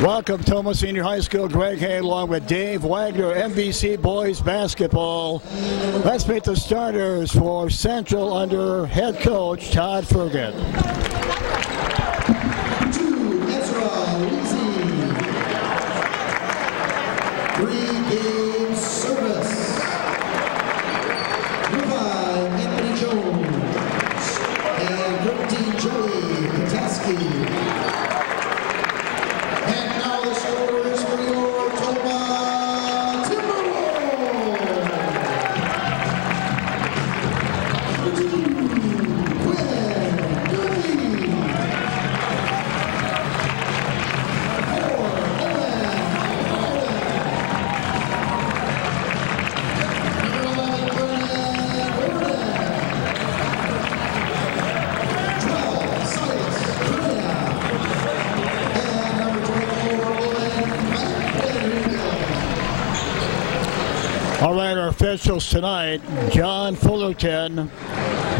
Welcome, Tomah Senior High School. Greg Hay along with Dave Wagner, MVC Boys Basketball. Let's meet the starters for Central under head coach Todd Ferguson. Three-game service. Number 5, Anthony Jones. And 13, Joey Pataski. And now the scores for your Tomah Timberwolves. Number 2, Quinn Goody. 4, All right, our officials tonight, John Fullerton,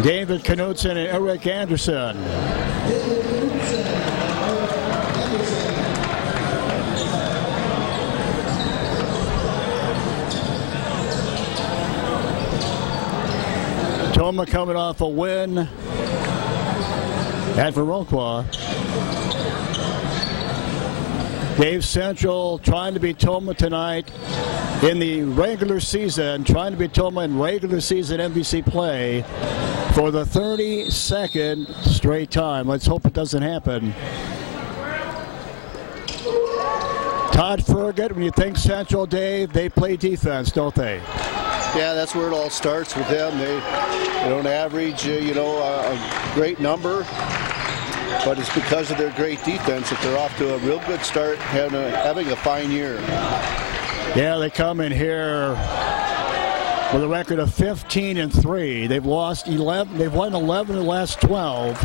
David Knutson, and Eric Anderson. Tomah coming off a win at Viroqua. Dave Central trying to beat Tomah tonight in the regular season, trying to beat Tomah in regular season MVC play for the 32nd straight time. Let's hope it doesn't happen. Todd Ferguson, when you think Central, Dave, they play defense, don't they? Yeah, that's where it all starts with them. They don't average, a great number, but it's because of their great defense that they're off to a real good start, having a fine year. Yeah, they come in here with a record of 15-3. They've lost 11. They've won 11 of the last 12.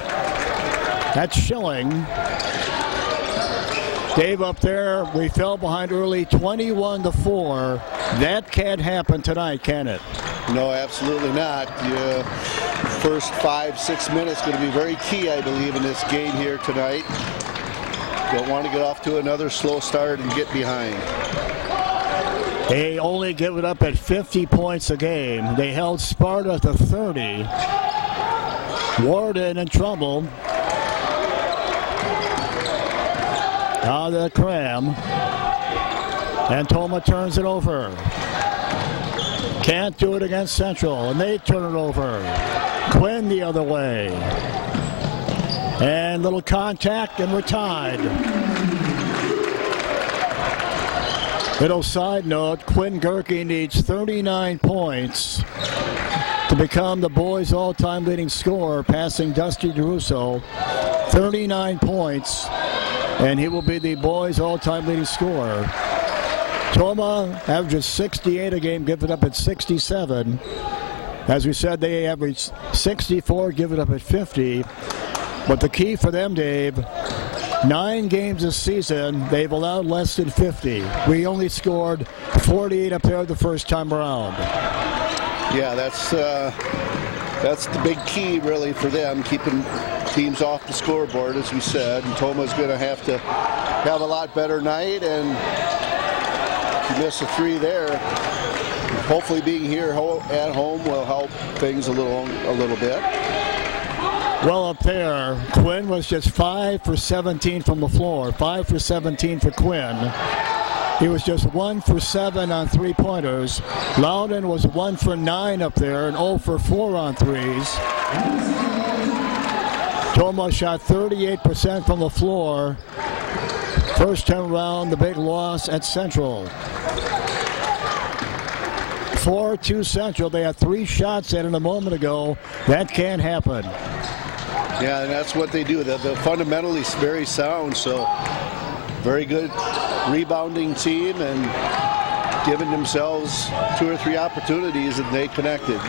That's Schilling. Dave up there, we fell behind early 21-4. That can't happen tonight, can it? No, absolutely not. The first 5-6 minutes going to be very key, I believe, in this game here tonight. Don't want to get off to another slow start and get behind. They only give it up at 50 points a game. They held Sparta to 30. Warden in trouble. Out of the cram. And Tomah turns it over. Can't do it against Central, and they turn it over. Quinn the other way. And little contact, and we're tied. Little side note, Quinn Gerke needs 39 points to become the boys' all-time leading scorer, passing Dusty DeRusso. 39 points, and he will be the boys' all-time leading scorer. Tomah averages 68 a game, give it up at 67. As we said, they average 64, give it up at 50. But the key for them, Dave, 9 games this season, they've allowed less than 50. We only scored 48 up there the first time around. Yeah, that's the big key, really, for them, keeping teams off the scoreboard, as we said. And Tomah's going to have a lot better night, and if you miss a 3 there, hopefully being here at home will help things a little bit. Well, up there, Quinn was just 5 for 17 from the floor. 5 for 17 for Quinn. He was just 1 for 7 on three-pointers. Loudon was 1 for 9 up there and 0 for 4 on threes. Tomah shot 38% from the floor. First time around, the big loss at Central. 4-2 Central. They had 3 shots at it a moment ago. That can't happen. Yeah, and that's what they do. They're fundamentally very sound, so very good rebounding team and giving themselves 2 or 3 opportunities, and they connected.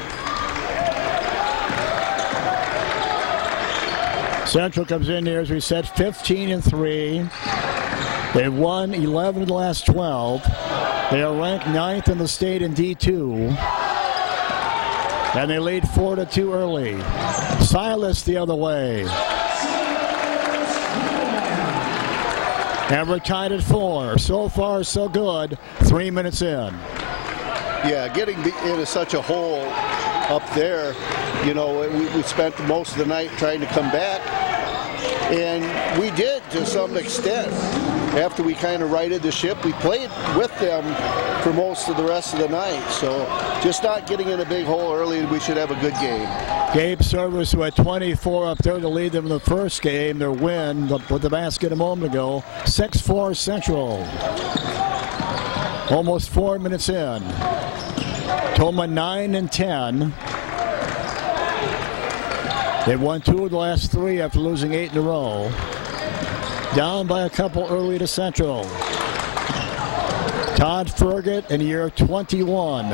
Central comes in here, as we said, 15-3. They've won 11 of the last 12. They are ranked 9th in the state in D2. And they lead 4-2 early. Silas the other way. And we're tied at 4. So far, so good. 3 minutes in. Yeah, getting into such a hole up there, you know, we spent most of the night trying to come back. And we did to some extent. After we kind of righted the ship, we played with them for most of the rest of the night. So just not getting in a big hole early, we should have a good game. Gabe Service, who had 24 up there to lead them in the first game, their win with the basket a moment ago. 6-4 Central. Almost 4 minutes in. Tomah 9-10. They've won 2 of the last 3 after losing 8 in a row. Down by a couple early to Central. Todd Fergott in year 21.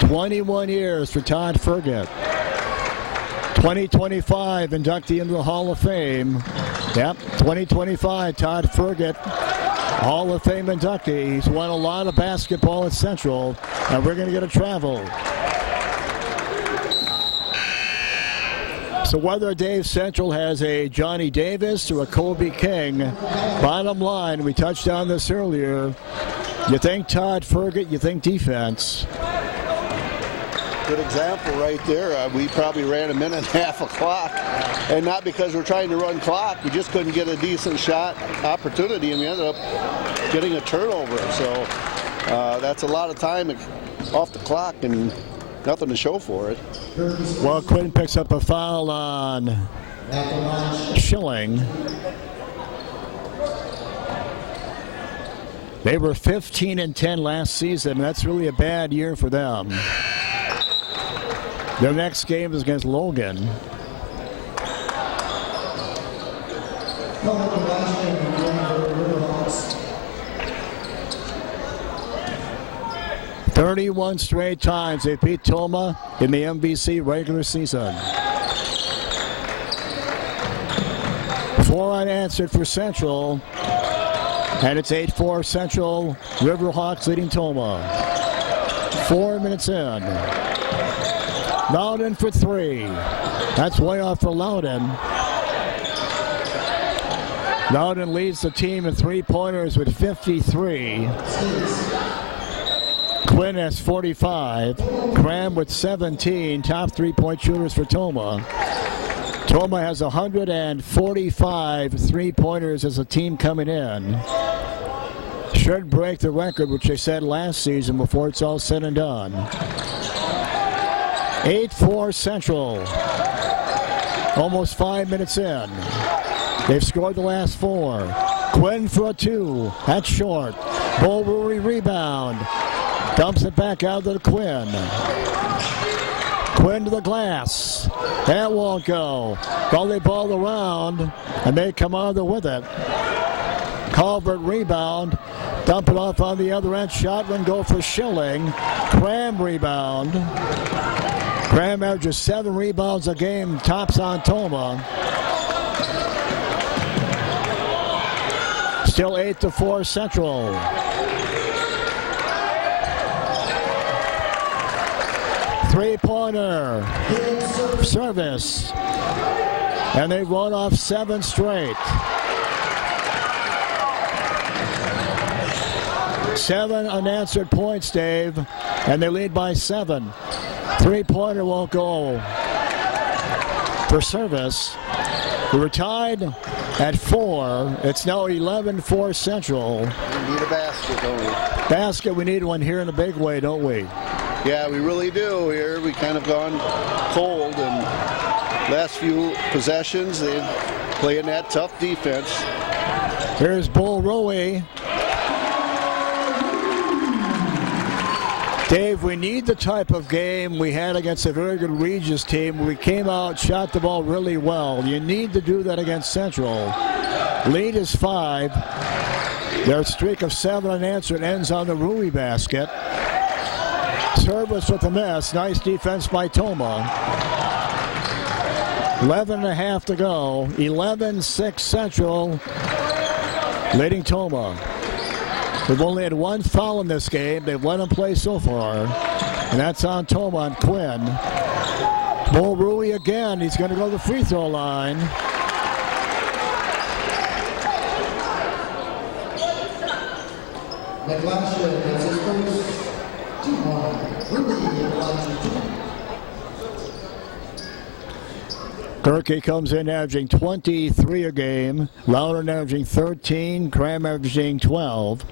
21 years for Todd Fergott. 2025 inductee into the Hall of Fame. Yep, 2025 Todd Fergott, Hall of Fame inductee. He's won a lot of basketball at Central, and we're going to get a travel. So whether Dave Central has a Johnny Davis or a Kobe King, bottom line, we touched on this earlier, you think Todd Fergott, you think defense. Good example right there. We probably ran a minute and a half of clock, and not because we're trying to run clock. We just couldn't get a decent shot opportunity, and we ended up getting a turnover. So that's a lot of time off the clock and nothing to show for it. Well, Quinn picks up a foul on Schilling. They were 15-10 last season. That's really a bad year for them. Their next game is against Logan. "31 straight times they beat Tomah in the MVC regular season. 4 unanswered for Central, and it's 8-4 Central. Riverhawks leading Tomah. 4 minutes in. Loudon for 3. That's way off for Loudon. Loudon leads the team in 3-pointers with 53. Quinn has 45. Cram with 17. Top 3-point shooters for Tomah. Tomah has 145 3-pointers as a team coming in. Should break the record which they set last season before it's all said and done. 8-4 Central. Almost 5 minutes in. They've scored the last 4. Quinn for a 2. That's short. Bulwery rebound. Dumps it back out to Quinn. Quinn to the glass. That won't go. Volley ball around, and they come under with it. Culvert rebound. Dump it off on the other end. Shot one go for Schilling. Cram rebound. Cram averages 7 rebounds a game. Tops on Tomah. Still 8-4 Central. Three-pointer. Service. And they've won off 7 straight. 7 unanswered points, Dave. And they lead by 7. Three-pointer won't go for Service. We were tied at 4. It's now 11-4 Central. We need a basket, don't we? Basket, we need one here in a big way, don't we? Yeah, we really do here. We kind of gone cold, and last few possessions, they playing that tough defense. Here's Bull Rowe. Dave, we need the type of game we had against a very good Regis team. We came out, shot the ball really well. You need to do that against Central. Lead is 5. Their streak of 7 unanswered ends on the Rui basket. Service with the miss. Nice defense by Tomah. 11.5 to go. 11-6 Central. Leading Tomah. We've only had 1 foul in this game. They've let them play so far. And that's on Tomah and Quinn. Bull Rui again. He's going to go to the free throw line. McLaughlin gets his first Tomah. Ruby McLaughlin. Gerke comes in averaging 23 a game. Lauer averaging 13. Cram averaging 12.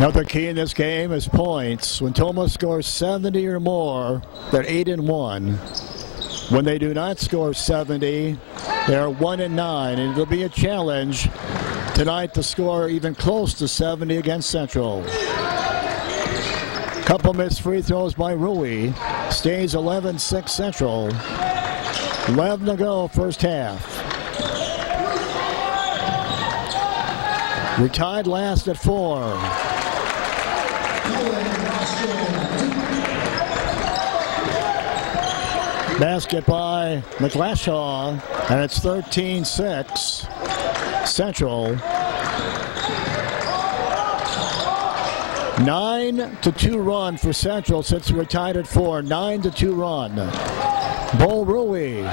Now the key in this game is points. When Tomah scores 70 or more, they're 8-1. When they do not score 70, they're 1-9, and it'll be a challenge tonight to score even close to 70 against Central. Couple missed free throws by Rui. Stays 11-6 Central. 11 to go first half. We're tied last at 4. Basket by McLashaw, and it's 13-6 Central. 9-2 run for Central since we're tied at 4. 9-2 run. Bo Rui.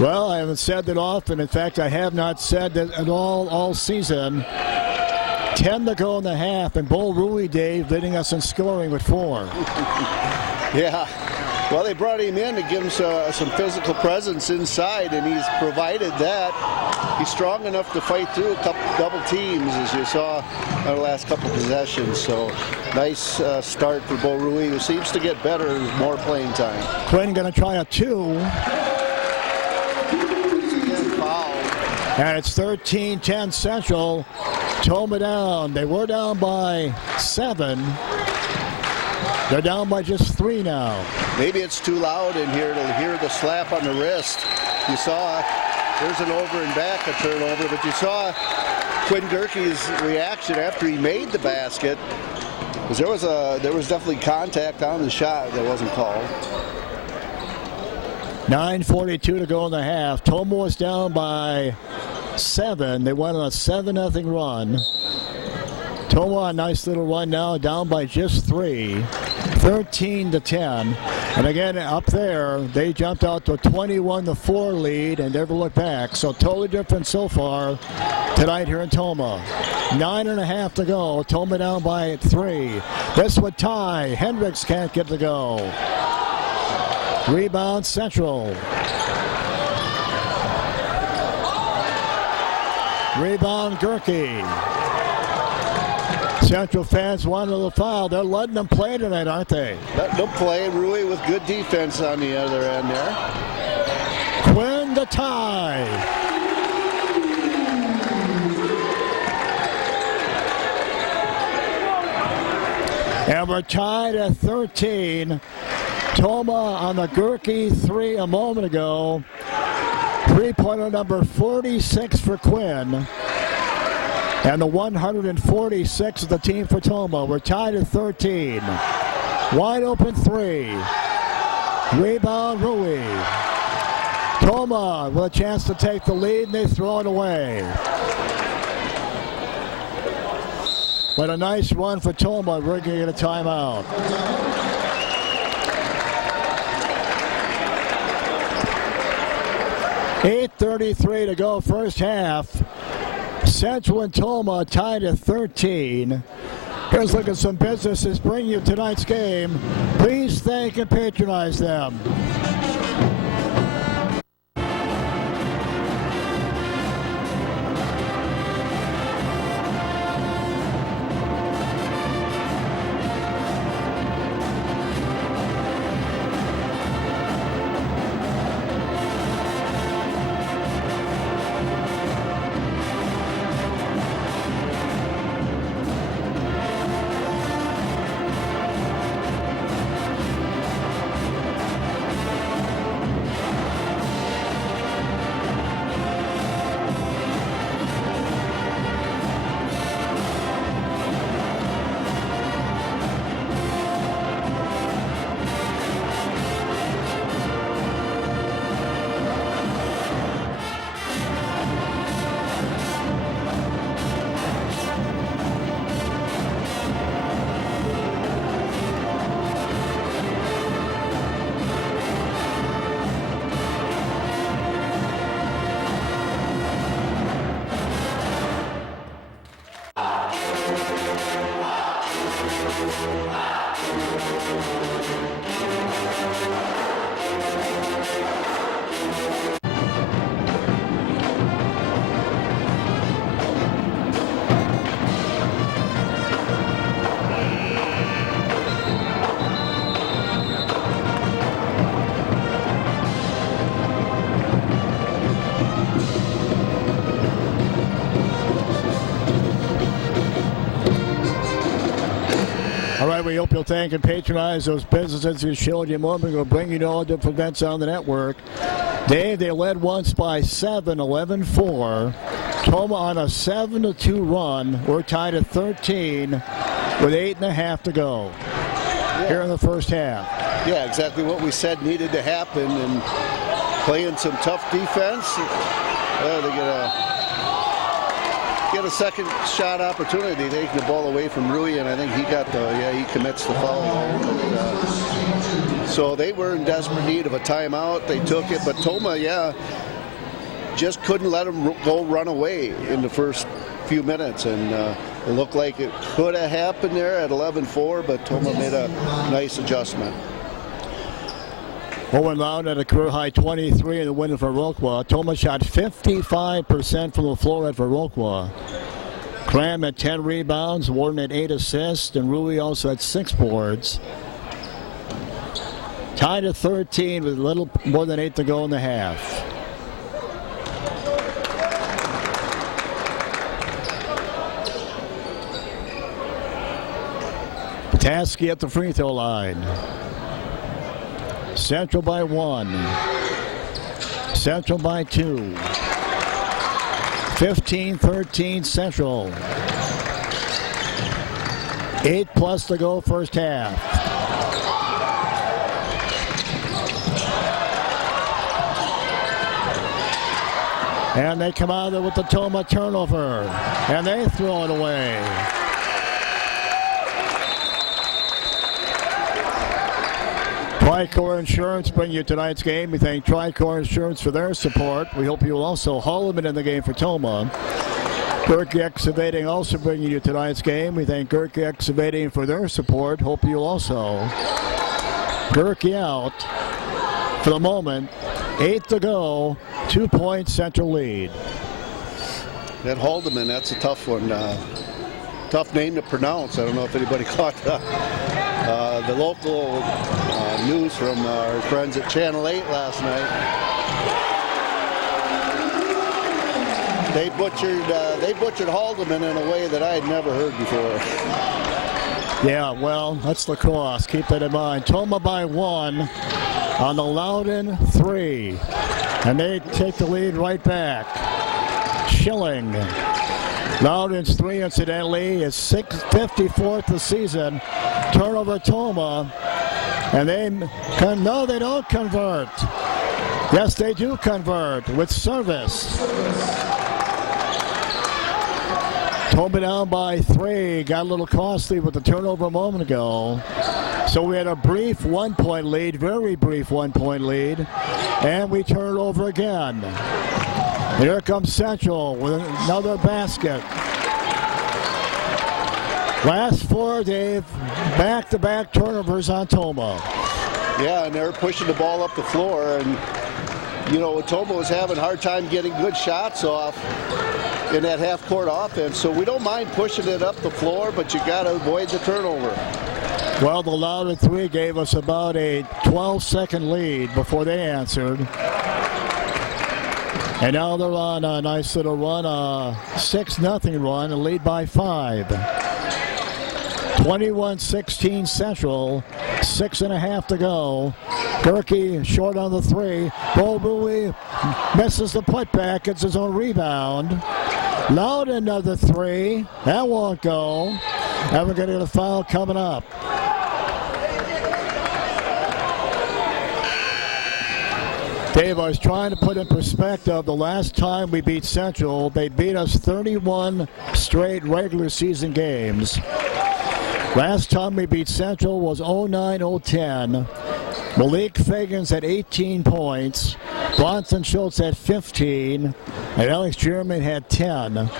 Well, I haven't said that often. In fact, I have not said that at all season. 10 to go in the half, and Bo Rui, Dave, leading us in scoring with 4. Yeah. Well, they brought him in to give him some physical presence inside, and he's provided that. He's strong enough to fight through a couple double teams, as you saw on the last couple possessions. So nice start for Bo Rui, who seems to get better with more playing time. Quinn going to try a 2. And it's 13-10 Central. Tomah down. They were down by 7. They're down by just 3 now. Maybe it's too loud in here to hear the slap on the wrist. You saw there's an over and back, a turnover, but you saw Quinn Gerke's reaction after he made the basket. Because there was definitely contact on the shot that wasn't called. 9:42 to go in the half. Tomah was down by 7. They went on a 7-0 run. Tomah, a nice little run now, down by just 3. 13-10. And again, up there, they jumped out to a 21-4 lead and never looked back. So totally different so far tonight here in Tomah. 9.5 to go. Tomah down by 3. This would tie. Hendricks can't get to go. Rebound Central. Rebound Gerke. Central fans want a little foul. They're letting them play tonight, aren't they? Letting them play. Rui with good defense on the other end there. Quinn the tie. And we're tied at 13. Tomah on the Gerke 3 a moment ago. 3-pointer number 46 for Quinn. And the 146 of the team for Tomah. We're tied at 13. Wide open 3. Rebound Rui. Tomah with a chance to take the lead, and they throw it away. But a nice run for Tomah. We're going to get a timeout. .8:33 to go first half. Central and Tomah tied at 13. Here's a look at some businesses bring you tonight's game. Please thank and patronize them. All right, we hope you'll thank and patronize those businesses who showed you a moment ago, bringing you all different events on the network. Dave, they led once by 7, 11-4. Tomah on a 7-2 run. We're tied at 13 with 8.5 to go here in the first half. Yeah, exactly what we said needed to happen, and playing some tough defense. They get a second shot opportunity, taking the ball away from Rui, and I think he commits the foul there. So they were in desperate need of a timeout. They took it, but Tomah, just couldn't let them go run away in the first few minutes, and it looked like it could have happened there at 11-4, but Tomah made a nice adjustment. Owen Loud at a career high 23 in the win for Viroqua. Tomah shot 55% from the floor at Viroqua. Cram at 10 rebounds, Warden at 8 assists, and Rui also had 6 boards. Tied at 13 with a little more than 8 to go in the half. Pataski at the free throw line. Central by 1. Central by 2. 15-13 Central. 8+ to go first half. And they come out of there with the Tomah turnover. And they throw it away. Tricor Insurance bring you tonight's game. We thank Tricor Insurance for their support. We hope you'll also haul them in the game for Tomah. Gerke Excavating also bringing you tonight's game. We thank Gerke Excavating for their support. Hope you'll also. Gerke out for the moment. 8 to go. 2-point Central lead. That Haldeman, that's a tough one. Tough name to pronounce. I don't know if anybody caught the local news from our friends at Channel 8 last night. They butchered Haldeman in a way that I had never heard before. Yeah, well, that's LaCrosse. Keep that in mind. Tomah by 1 on the Loudon 3. And they take the lead right back. Schilling. Loudon's 3, incidentally, is 54th this season. Turnover Tomah. And they don't convert. Yes, they do convert with service. Tomah down by 3. Got a little costly with the turnover a moment ago. So we had a brief 1-point lead, very brief 1-point lead. And we turn it over again. Here comes Central with another basket. Last 4, Dave, back-to-back turnovers on Tomah. Yeah, and they're pushing the ball up the floor, and Tomah was having a hard time getting good shots off in that half-court offense, so we don't mind pushing it up the floor, but you got to avoid the turnover. Well, the Loudon 3 gave us about a 12-second lead before they answered. And now they're on a nice little run, a 6-0 run, a lead by 5. 21-16 Central, 6.5 to go. Gerke short on the 3. Bo Rui misses the putback, gets his own rebound. Loudon another 3. That won't go. And we're going to get a foul coming up. Dave, I was trying to put in perspective the last time we beat Central, they beat us 31 straight regular season games. Last time we beat Central was 09-010. Malik Fagans had 18 points. Bronson Schultz had 15. And Alex Jeremy had 10.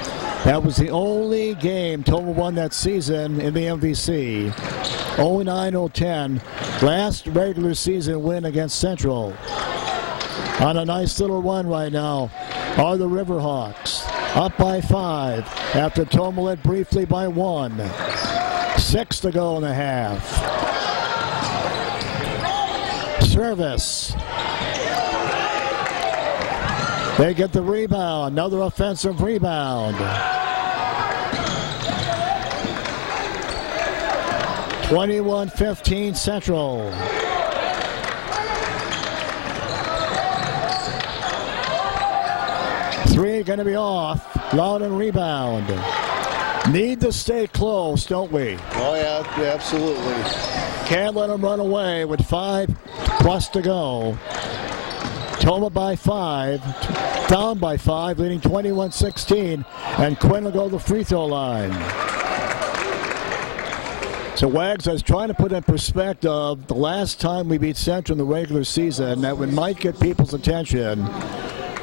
That was the only game Tomah won that season in the MVC. 09-010. Last regular season win against Central. On a nice little run right now are the Riverhawks. Up by 5 after Tomah led briefly by 1. 6 to go in the half. Service. They get the rebound. Another offensive rebound. 21-15 Central. Three going to be off. Loudon rebound. Need to stay close, don't we? Oh, yeah, absolutely. Can't let them run away with 5+ to go. Tomah by 5, down by 5, leading 21-16, and Quinn will go to the free throw line. So Wags, I was trying to put in perspective the last time we beat Central in the regular season, that we might get people's attention.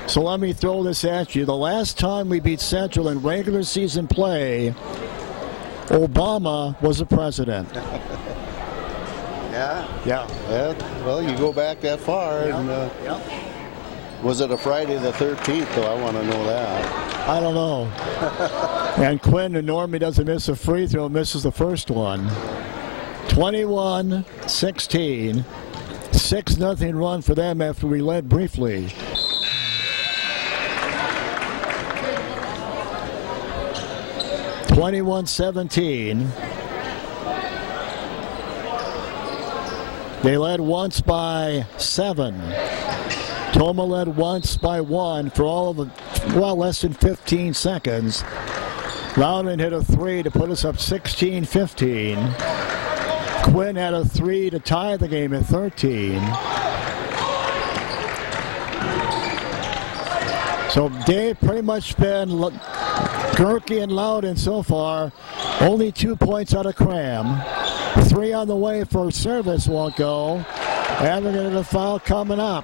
So let me throw this at you. The last time we beat Central in regular season play, Obama was the president. Yeah? Yeah. Well, you go back that far. Yep. And, Yep. Was it a Friday the 13th, though? I want to know that. I don't know. And Quinn, who normally doesn't miss a free throw, misses the first one. 21-16. 6-0 run for them after we led briefly. (21-17). They led once by 7. Tomah led once by 1 for all of the, well, less than 15 seconds. Loudon hit a 3 to put us up 16-15. Quinn had a 3 to tie the game at 13. So Dave pretty much been Gerke and Loudon so far. Only 2 points out of Cram. 3 on the way for service won't go. And we're going to get a foul coming up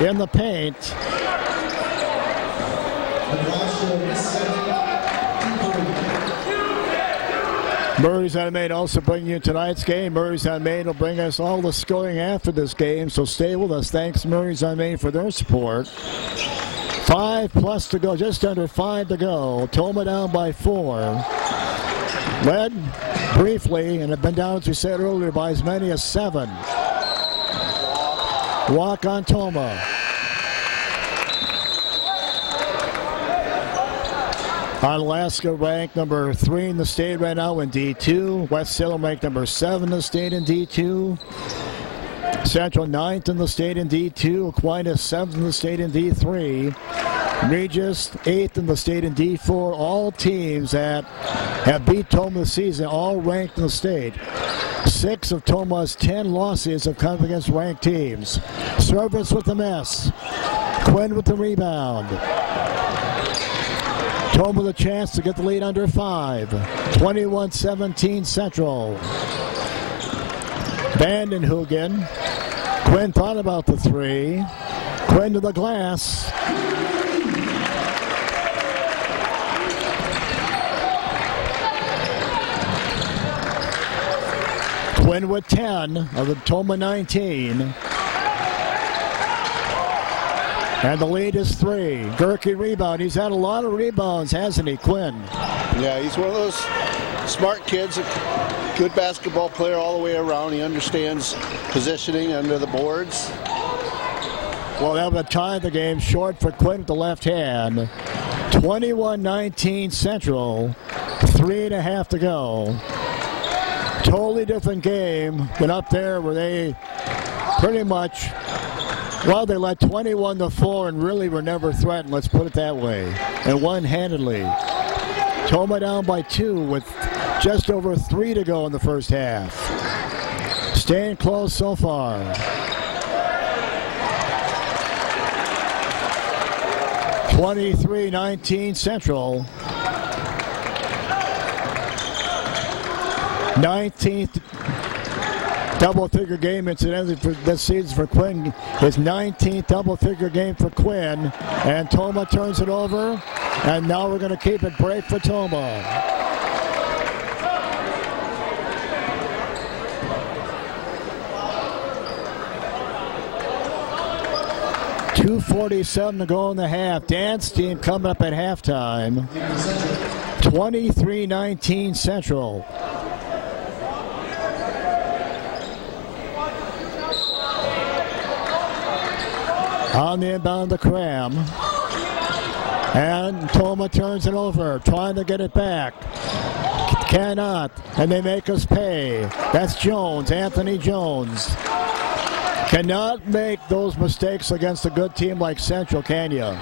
in the paint. Murray's on Main also bringing you tonight's game. Murray's on Main will bring us all the scoring after this game, so stay with us. Thanks Murray's on Main for their support. 5+ to go, just under 5 to go. Tomah down by 4. Led briefly, and have been down, as we said earlier, by as many as 7. Walk on Tomah. Alaska ranked number 3 in the state right now in D2. West Salem ranked number 7 in the state in D2. Central 9th in the state in D2. Aquinas 7th in the state in D3. Regis 8th in the state in D4. All teams that have beat Tomah this season, all ranked in the state. 6 of Tomah's 10 losses have come against ranked teams. Service with the miss. Quinn with the rebound. Tomah the chance to get the lead under 5. 21-17 Central. Vandenhugen. Quinn thought about the 3. Quinn to the glass. Quinn with 10 of the Tomah 19. And the lead is 3. Gerke rebound. He's had a lot of rebounds, hasn't he, Quinn? Yeah, he's one of those smart kids, a good basketball player all the way around. He understands positioning under the boards. Well, that would tie the game short for Quinn with the left hand. 21-19 Central. 3.5 to go. Totally different game than up there where they pretty much, well, they led 21-4 and really were never threatened, let's put it that way, and one-handedly. Tomah down by 2 with just over 3 to go in the first half. Staying close so far. (23-19 Central). 19th double-figure game, incidentally, for this season for Quinn. His 19th double-figure game for Quinn. And Tomah turns it over. And now we're going to keep it break for Tomah. .247 to go in the half. Dan's team coming up at halftime. 23-19 Central. On the inbound to Cram. And Tomah turns it over, trying to get it back. Cannot, and they make us pay. That's Jones, Anthony Jones. Cannot make those mistakes against a good team like Central, can you?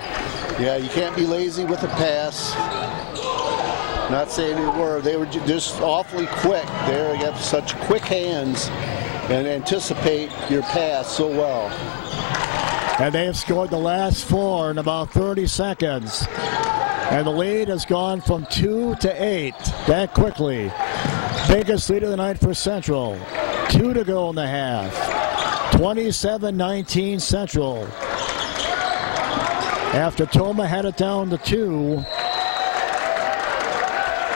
Yeah, you can't be lazy with the pass. Not saying they were. They were just awfully quick. They have such quick hands and anticipate your pass so well. And they have scored the last 4 in about 30 seconds. And the lead has gone from 2 to 8 that quickly. Biggest lead of the night for Central. 2 to go in the half. 27-19 Central. After Tomah had it down to 2,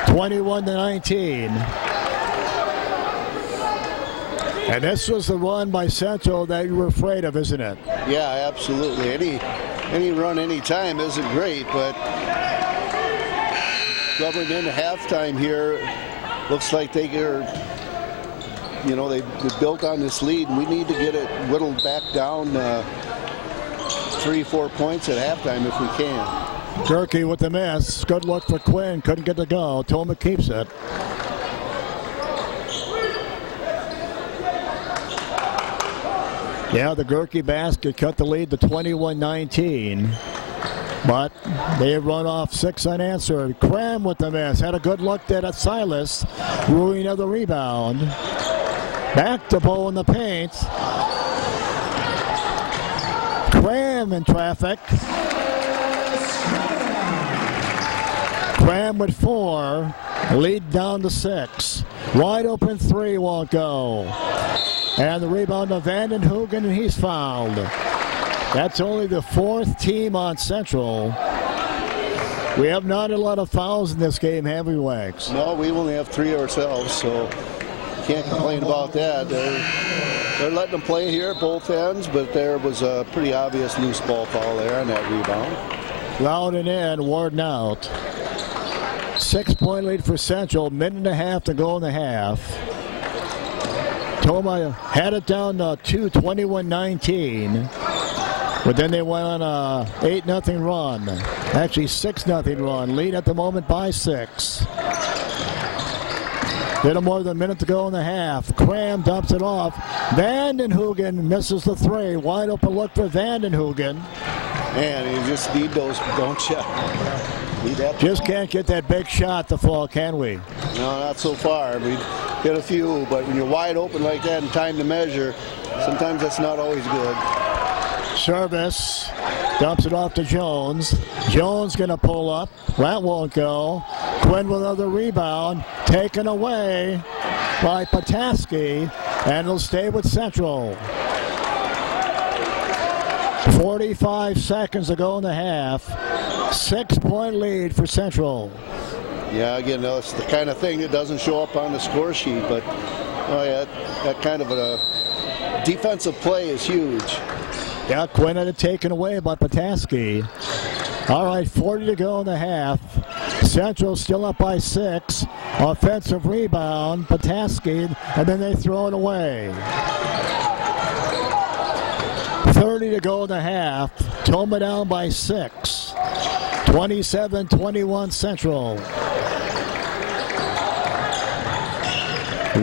21-19. And this was the run by Central that you were afraid of, isn't it? Yeah, absolutely. Any run any time isn't great, but coming into halftime here, looks like they are, you know, they built on this lead, and we need to get it whittled back down 3-4 points at halftime if we can. Gerke with the miss. Good look for Quinn. Couldn't get the go. Tomah keeps it. Yeah, the Gerke basket cut the lead to 21-19. But they run off 6 unanswered. Cram with the miss. Had a good look there at Silas. Ruining of the rebound. Back to Bo in the paint. Cram in traffic. Cram with 4. Lead down to 6. Wide open 3 won't go. And the rebound to Vandenhoogen, and he's fouled. That's only the 4th team on Central. We have not a lot of fouls in this game, have we, Wags? No, we only have 3 ourselves, so can't complain about that. They're letting them play here at both ends, but there was a pretty obvious loose ball foul there on that rebound. Rounding in, Warden out. 6-point lead for Central, minute and a half to go in the half. Tomah had it down to 2, 21-19. But then they went on a 8-0 run. Actually 6-0 run. Lead at the moment by 6. Little more than a minute to go in the half. Cram dumps it off. Vandenhoogen misses the 3. Wide open look for Vandenhoogen. Man, you just need those, don't you? Need that. Just can't get that big shot to fall, can we? No, not so far. We hit a few, but when you're wide open like that and time to measure, sometimes that's not always good. Service. Dumps it off to Jones. Jones going to pull up. That won't go. Quinn with another rebound. Taken away by Pataski. And it'll stay with Central. 45 seconds to go in the half. 6-point lead for Central. Yeah, again, that's the kind of thing that doesn't show up on the score sheet, but oh yeah, that kind of a defensive play is huge. Yeah, Quinn had it taken away by Pataski. All right, 40 to go in the half. Central still up by 6. Offensive rebound, Pataski, and then they throw it away. 30 to go in the half. Tomah down by 6. 27-21 Central.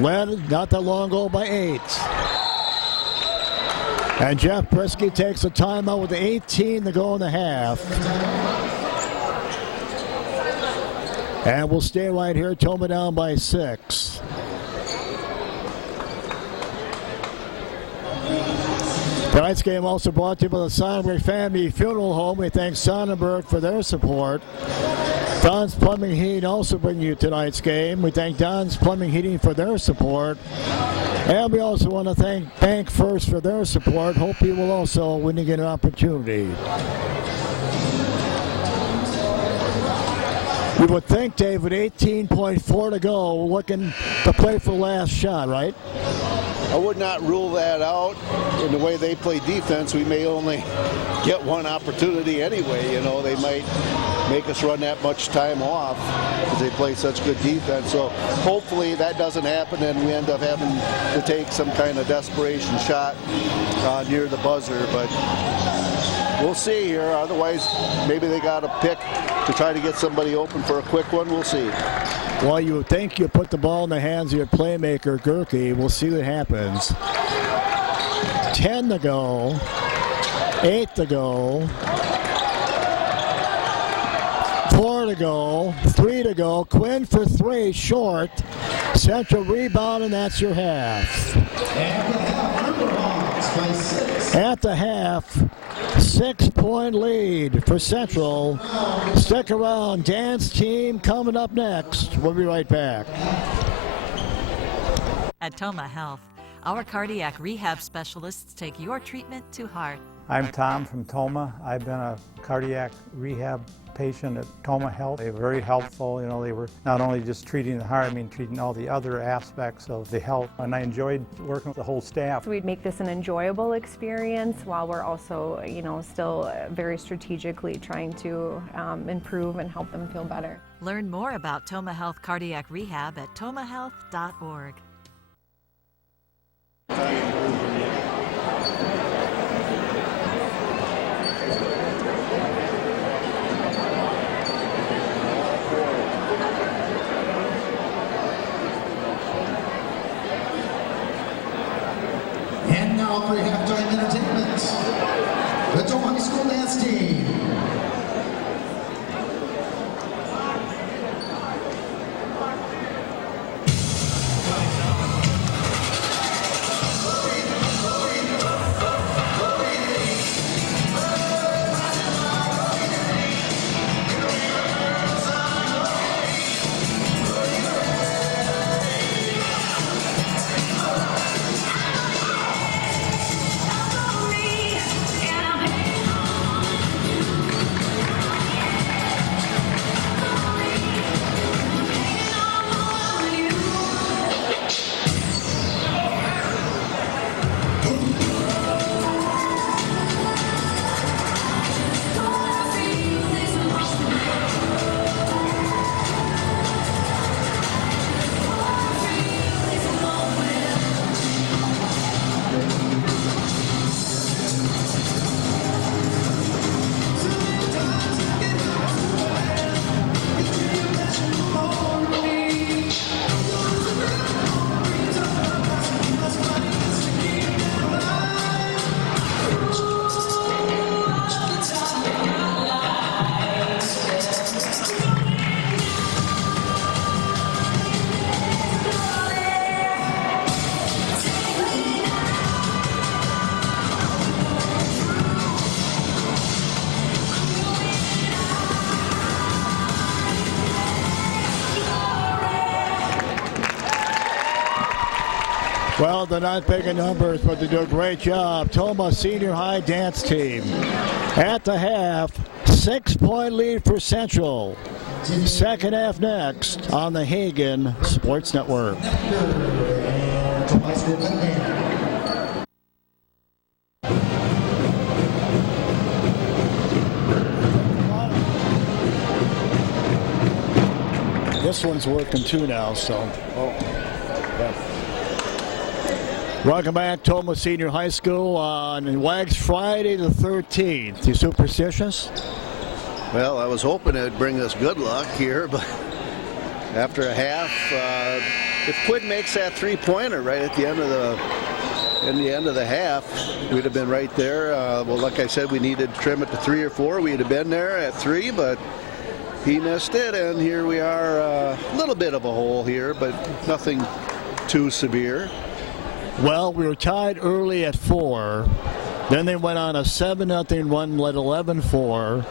Led not that long ago by 8. And Jeff Brisky takes a timeout with 18 to go in the half. And we'll stay right here. Tomah down by 6. Tonight's game also brought to you by the Sonnenberg Family Funeral Home. We thank Sonnenberg for their support. Don's Plumbing Heating also bring you tonight's game. We thank Don's Plumbing Heating for their support. And we also want to thank Bank First for their support. Hope you will also when you get an opportunity. We would think, Dave, with 18.4 to go, we're looking to play for the last shot, right? I would not rule that out. In the way they play defense, we may only get one opportunity anyway. You know, they might make us run that much time off because they play such good defense. So hopefully that doesn't happen and we end up having to take some kind of desperation shot near the buzzer. But we'll see here. Otherwise, maybe they got a pick to try to get somebody open for a quick one. We'll see. Well, you think you put the ball in the hands of your playmaker, Gerke. We'll see what happens. 10 to go. 8 to go. 4 to go. 3 to go. Quinn for 3, short. Central rebound, and that's your half. At the half, 6-point lead for Central. Stick around. Dance team coming up next. We'll be right back. At Tomah Health, our cardiac rehab specialists take your treatment to heart. I'm Tom from Tomah. I've been a cardiac rehab patient at Tomah Health. They were very helpful. You know, they were not only just treating the heart, I mean treating all the other aspects of the health. And I enjoyed working with the whole staff. We'd make this an enjoyable experience while we're also, you know, still very strategically trying to improve and help them feel better. Learn more about Tomah Health Cardiac Rehab at tomahhealth.org. And now for halftime entertainment, the Tomah High School dance team. Well, they're not big in numbers, but they do a great job. Tomah Senior High dance team. At the half, 6-point lead for Central. Second half next on the Hagen Sports Network. This one's working too now, so. Yeah. Welcome back, Tomah Senior High School on Wags Friday the 13th. You superstitious? Well, I was hoping it would bring us good luck here, but after a half, if Quinn makes that three-pointer right at the end of the half, we'd have been right there. Well, like I said, we needed to trim it to 3 or 4. We'd have been there at 3, but he missed it, and here we are, a little bit of a hole here, but nothing too severe. Well, we were tied early at 4. Then they went on a 7-0 run, led 11-4.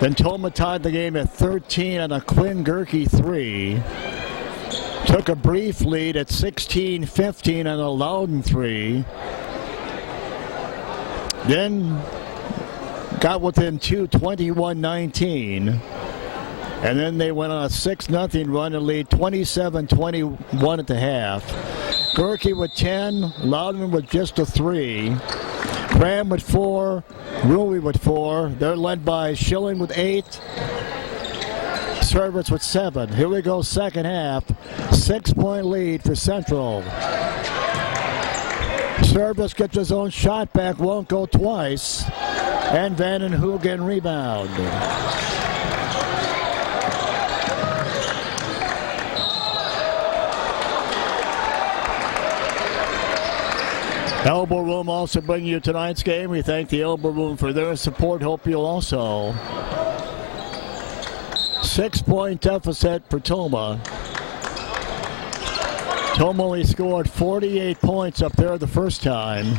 Then Tomah tied the game at 13 on a Quinn Gerke 3. Took a brief lead at 16-15 on a Loudon 3. Then got within 2, 21-19. And then they went on a 6-0 run and lead 27-21 at the half. Gerke with 10, Loudon with just a 3. Cram with 4, Rui with 4. They're led by Schilling with 8. Service with 7. Here we go, second half. 6-point lead for Central. Service gets his own shot back, won't go twice. And Vandenhoogen rebound. Elbow Room also bringing you tonight's game. We thank the Elbow Room for their support. Hope you'll also. 6-point deficit for Tomah. Tomah only scored 48 points up there the first time.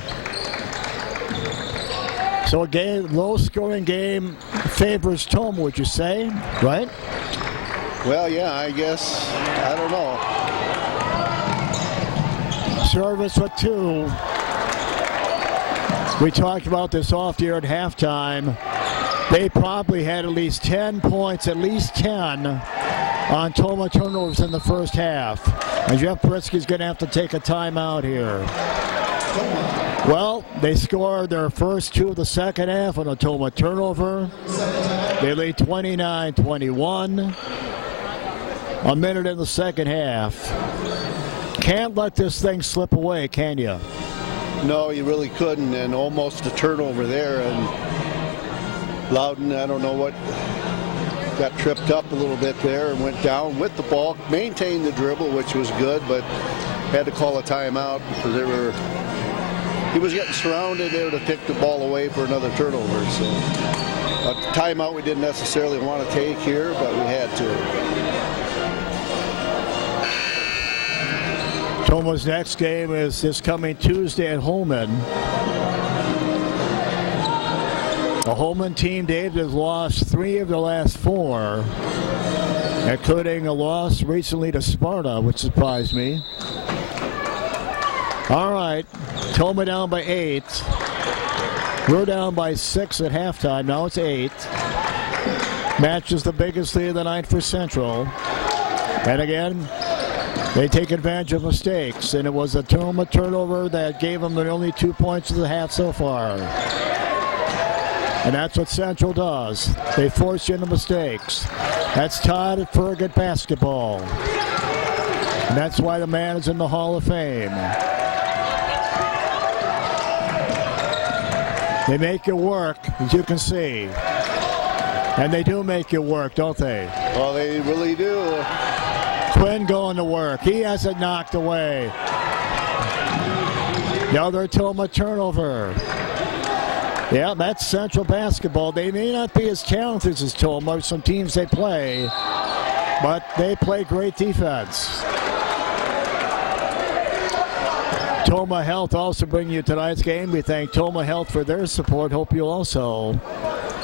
So a game, low-scoring game favors Tomah, would you say? Right? Well, yeah, I guess. I don't know. Service with 2. We talked about this off the air at halftime. They probably had at least 10 points, at least 10, on Tomah turnovers in the first half. And Jeff Pritzky's going to have to take a timeout here. Well, they scored their first 2 of the second half on a Tomah turnover. They lead 29-21. A minute in the second half. Can't let this thing slip away, can you? No, you really couldn't, and almost a turnover there. And Loudon, I don't know what, got tripped up a little bit there and went down with the ball, maintained the dribble, which was good, but had to call a timeout because he was getting surrounded. They would have picked the ball away for another turnover. So a timeout we didn't necessarily want to take here, but we had to. Tomah's next game is this coming Tuesday at Holman. The Holman team, Dave, has lost 3 of the last 4, including a loss recently to Sparta, which surprised me. All right, Tomah down by 8. We're down by 6 at halftime. Now it's 8. Match is the biggest lead of the night for Central. And again, they take advantage of mistakes, and it was a Tomah turnover that gave them the only 2 points of the half so far. And that's what Central does. They force you into mistakes. That's Todd Fergutt basketball. And that's why the man is in the Hall of Fame. They make you work, as you can see. And they do make you work, don't they? Well, they really do. Quinn going to work. He has it knocked away. The other Tomah turnover. Yeah, that's Central basketball. They may not be as talented as Tomah, some teams they play, but they play great defense. Tomah Health also bringing you tonight's game. We thank Tomah Health for their support. Hope you also.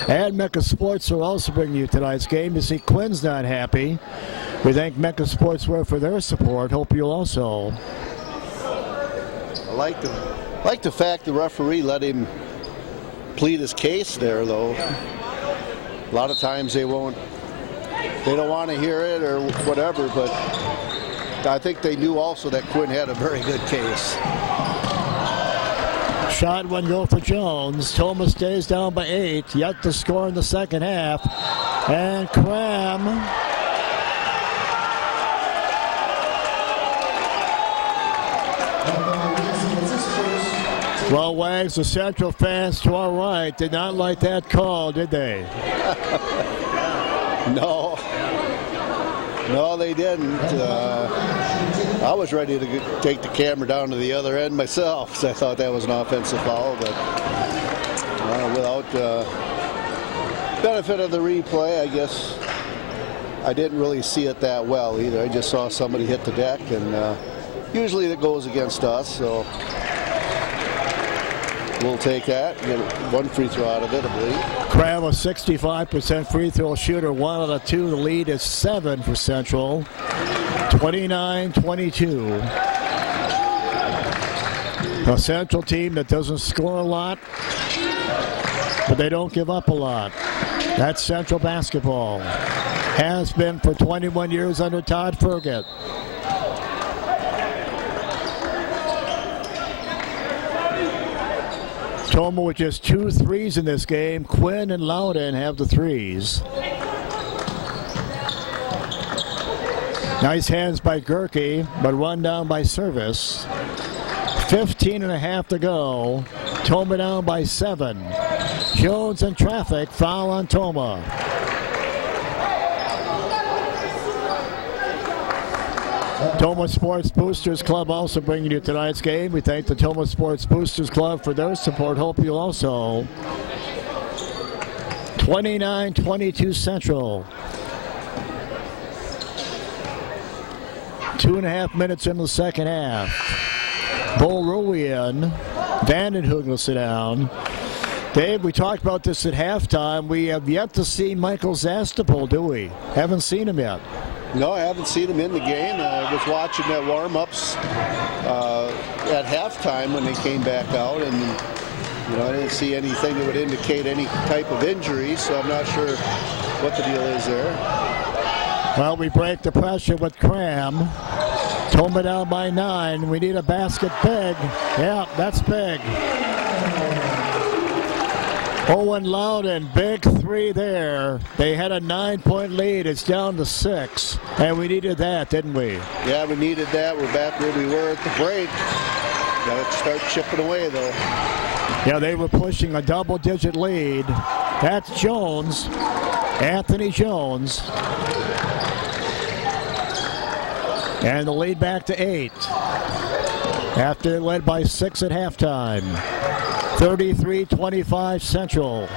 And Mecca Sports will also bring you tonight's game. You see Quinn's not happy. We thank Mecca Sportswear for their support. Hope you'll also. I like the fact the referee let him plead his case there, though. A lot of times they don't want to hear it or whatever, but I think they knew also that Quinn had a very good case. Shot one goal for Jones. Tomah stays down by 8, yet to score in the second half. And Cram. Well, Wags, the Central fans to our right did not like that call, did they? No, they didn't. I was ready to take the camera down to the other end myself, so I thought that was an offensive foul, but without benefit of the replay, I guess I didn't really see it that well either. I just saw somebody hit the deck, and usually that goes against us, so we'll take that and get 1 free throw out of it, I believe. Cram, a 65% free throw shooter, 1 out of 2. The lead is 7 for Central. 29-22. A Central team that doesn't score a lot, but they don't give up a lot. That's Central basketball. Has been for 21 years under Todd Fergutt. Tomah with just 2 threes in this game. Quinn and Loudon have the threes. Nice hands by Gerke, but run down by Service. 15 and a half to go. Tomah down by 7. Jones in traffic, foul on Tomah. Tomah Sports Boosters Club also bringing you tonight's game. We thank the Tomah Sports Boosters Club for their support. Hope you also. 29-22 Central. 2.5 minutes in the second half. Bull Ruian, Vandenhoogen will sit down. Dave, we talked about this at halftime. We have yet to see Michael Zastapol, do we? Haven't seen him yet. No, I haven't seen him in the game. I was watching that warm-ups at halftime when they came back out, and I didn't see anything that would indicate any type of injury, so I'm not sure what the deal is there. Well, we break the pressure with Cram. Tomah down by 9. We need a basket big. Yeah, that's big. Owen Loudon, big 3 there. They had a 9-point lead. It's down to 6. And we needed that, didn't we? Yeah, we needed that. We're back where we were at the break. Got to start chipping away, though. Yeah, they were pushing a double-digit lead. That's Jones, Anthony Jones. And the lead back to 8. After they led by 6 at halftime. 33-25 Central.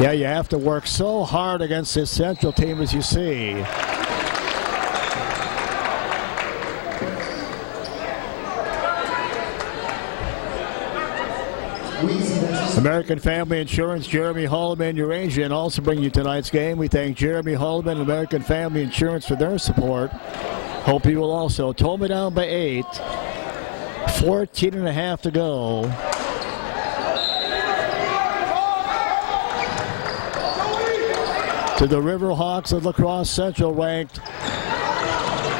Yeah, you have to work so hard against this Central team, as you see. American Family Insurance, Jeremy Holloman, Eurasian also bring you tonight's game. We thank Jeremy Holloman and American Family Insurance for their support. Hope you will also. Tomah down by 8. 14.5 to go. To the Riverhawks of LaCrosse Central, ranked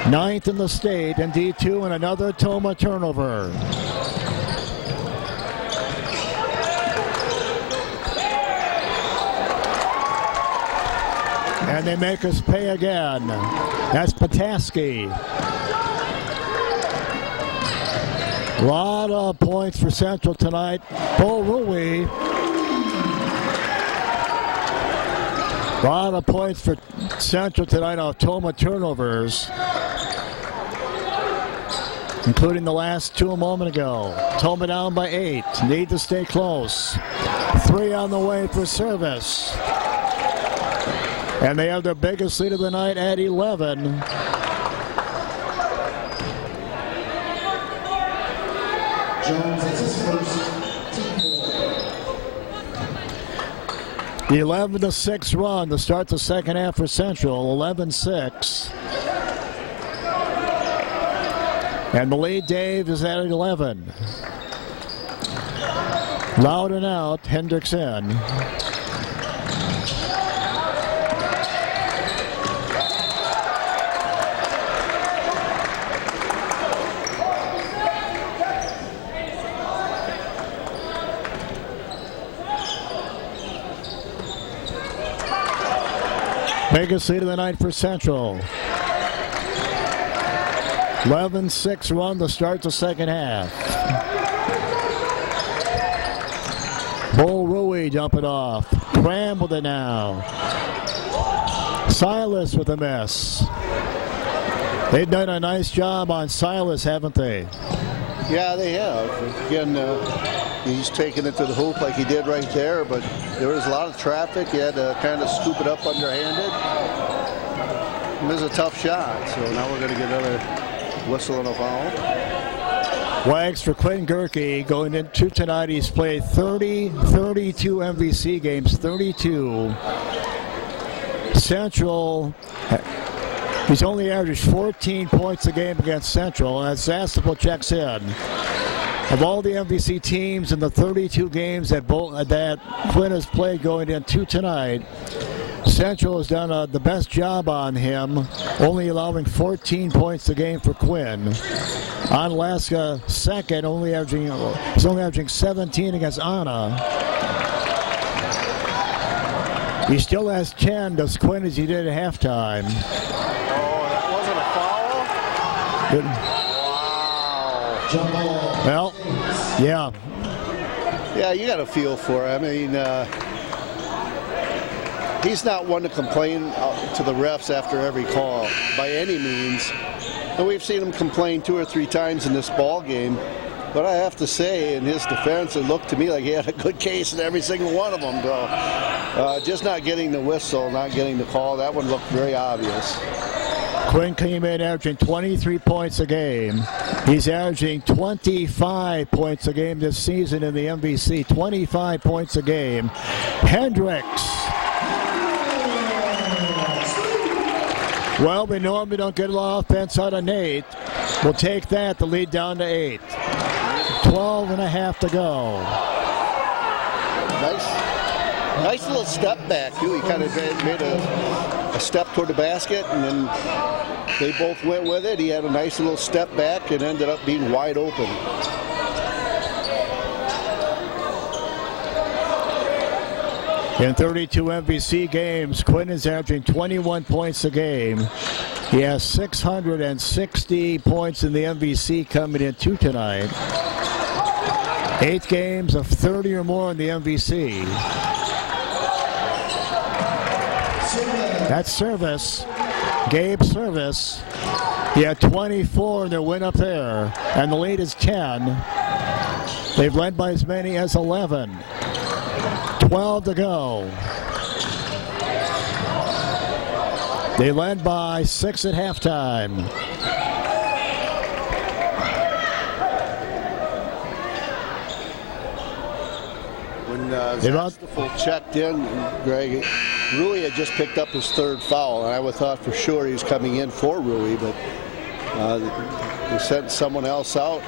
9th in the state in D2, and another Tomah turnover. And they make us pay again. That's Pataski. A lot of points for Central tonight. Bull Rui. A lot of points for Central tonight off Tomah turnovers, including the last 2 a moment ago. Tomah down by 8. Need to stay close. 3 on the way for service. And they have their biggest lead of the night at 11. Jones, it's his first team. The 11-6 run to start the second half for Central. 11-6. And the lead, Dave, is at 11. Loudon out, Hendricks in. Biggest lead of the night for Central. 11-6 run to start the second half. Bull Rui dump it off. Cram with it now. Silas with a miss. They've done a nice job on Silas, haven't they? Yeah, they have. Again, he's taking it to the hoop like he did right there, but there was a lot of traffic. He had to kind of scoop it up underhanded. It was a tough shot, so now we're going to get another whistle and a foul. Wags for Quinn Gerke going into tonight. He's played 32 MVC games, 32. Central, he's only averaged 14 points a game against Central, and Zastapol checks in. Of all the MVC teams in the 32 games that Quinn has played going into tonight, Central has done the best job on him, only allowing 14 points a game for Quinn. Onalaska second, he's only averaging 17 against Anna. He still has 10, does Quinn, as he did at halftime. Oh, that wasn't a foul? Well, yeah. Yeah, you got to feel for him. I mean, he's not one to complain to the refs after every call by any means. And we've seen him complain 2 or 3 times in this ball game. But I have to say, in his defense, it looked to me like he had a good case in every single one of them, though. Just not getting the whistle, not getting the call, that one looked very obvious. Quinn came in averaging 23 points a game. He's averaging 25 points a game this season in the MVC. 25 points a game. Hendricks. Well, we normally don't get a lot of offense out of Nate. We'll take that, the lead down to 8. 12 and a half to go. Nice little step back, too. He kind of made a step toward the basket, and then they both went with it. He had a nice little step back and ended up being wide open. In 32 MVC games, Quinn is averaging 21 points a game. He has 660 points in the MVC coming in 2 tonight. 8 games of 30 or more in the MVC. That's Service. Gabe Service. He had 24 in their win up there, and the lead is 10. They've led by as many as 11. 12 to go. They led by 6 at halftime. When Zastafel checked in, Greg, Rui had just picked up his 3rd foul, and I would thought for sure he was coming in for Rui, but they sent someone else out.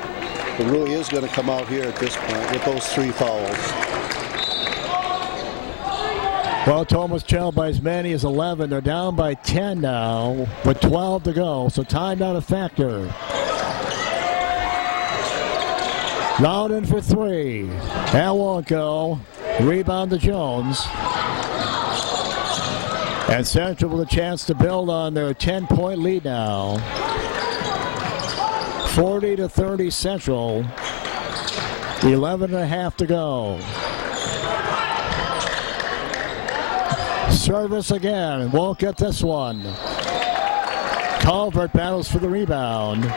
But Rui is going to come out here at this point with those 3 fouls. Well, Tomah's trailed by as many as 11. They're down by 10 now with 12 to go, so time not a factor. Loudon for 3. That won't go. Rebound to Jones. And Central with a chance to build on their 10-point lead now. 40-30 Central. 11 and a half to go. Service again. Won't get this one. Calvert battles for the rebound.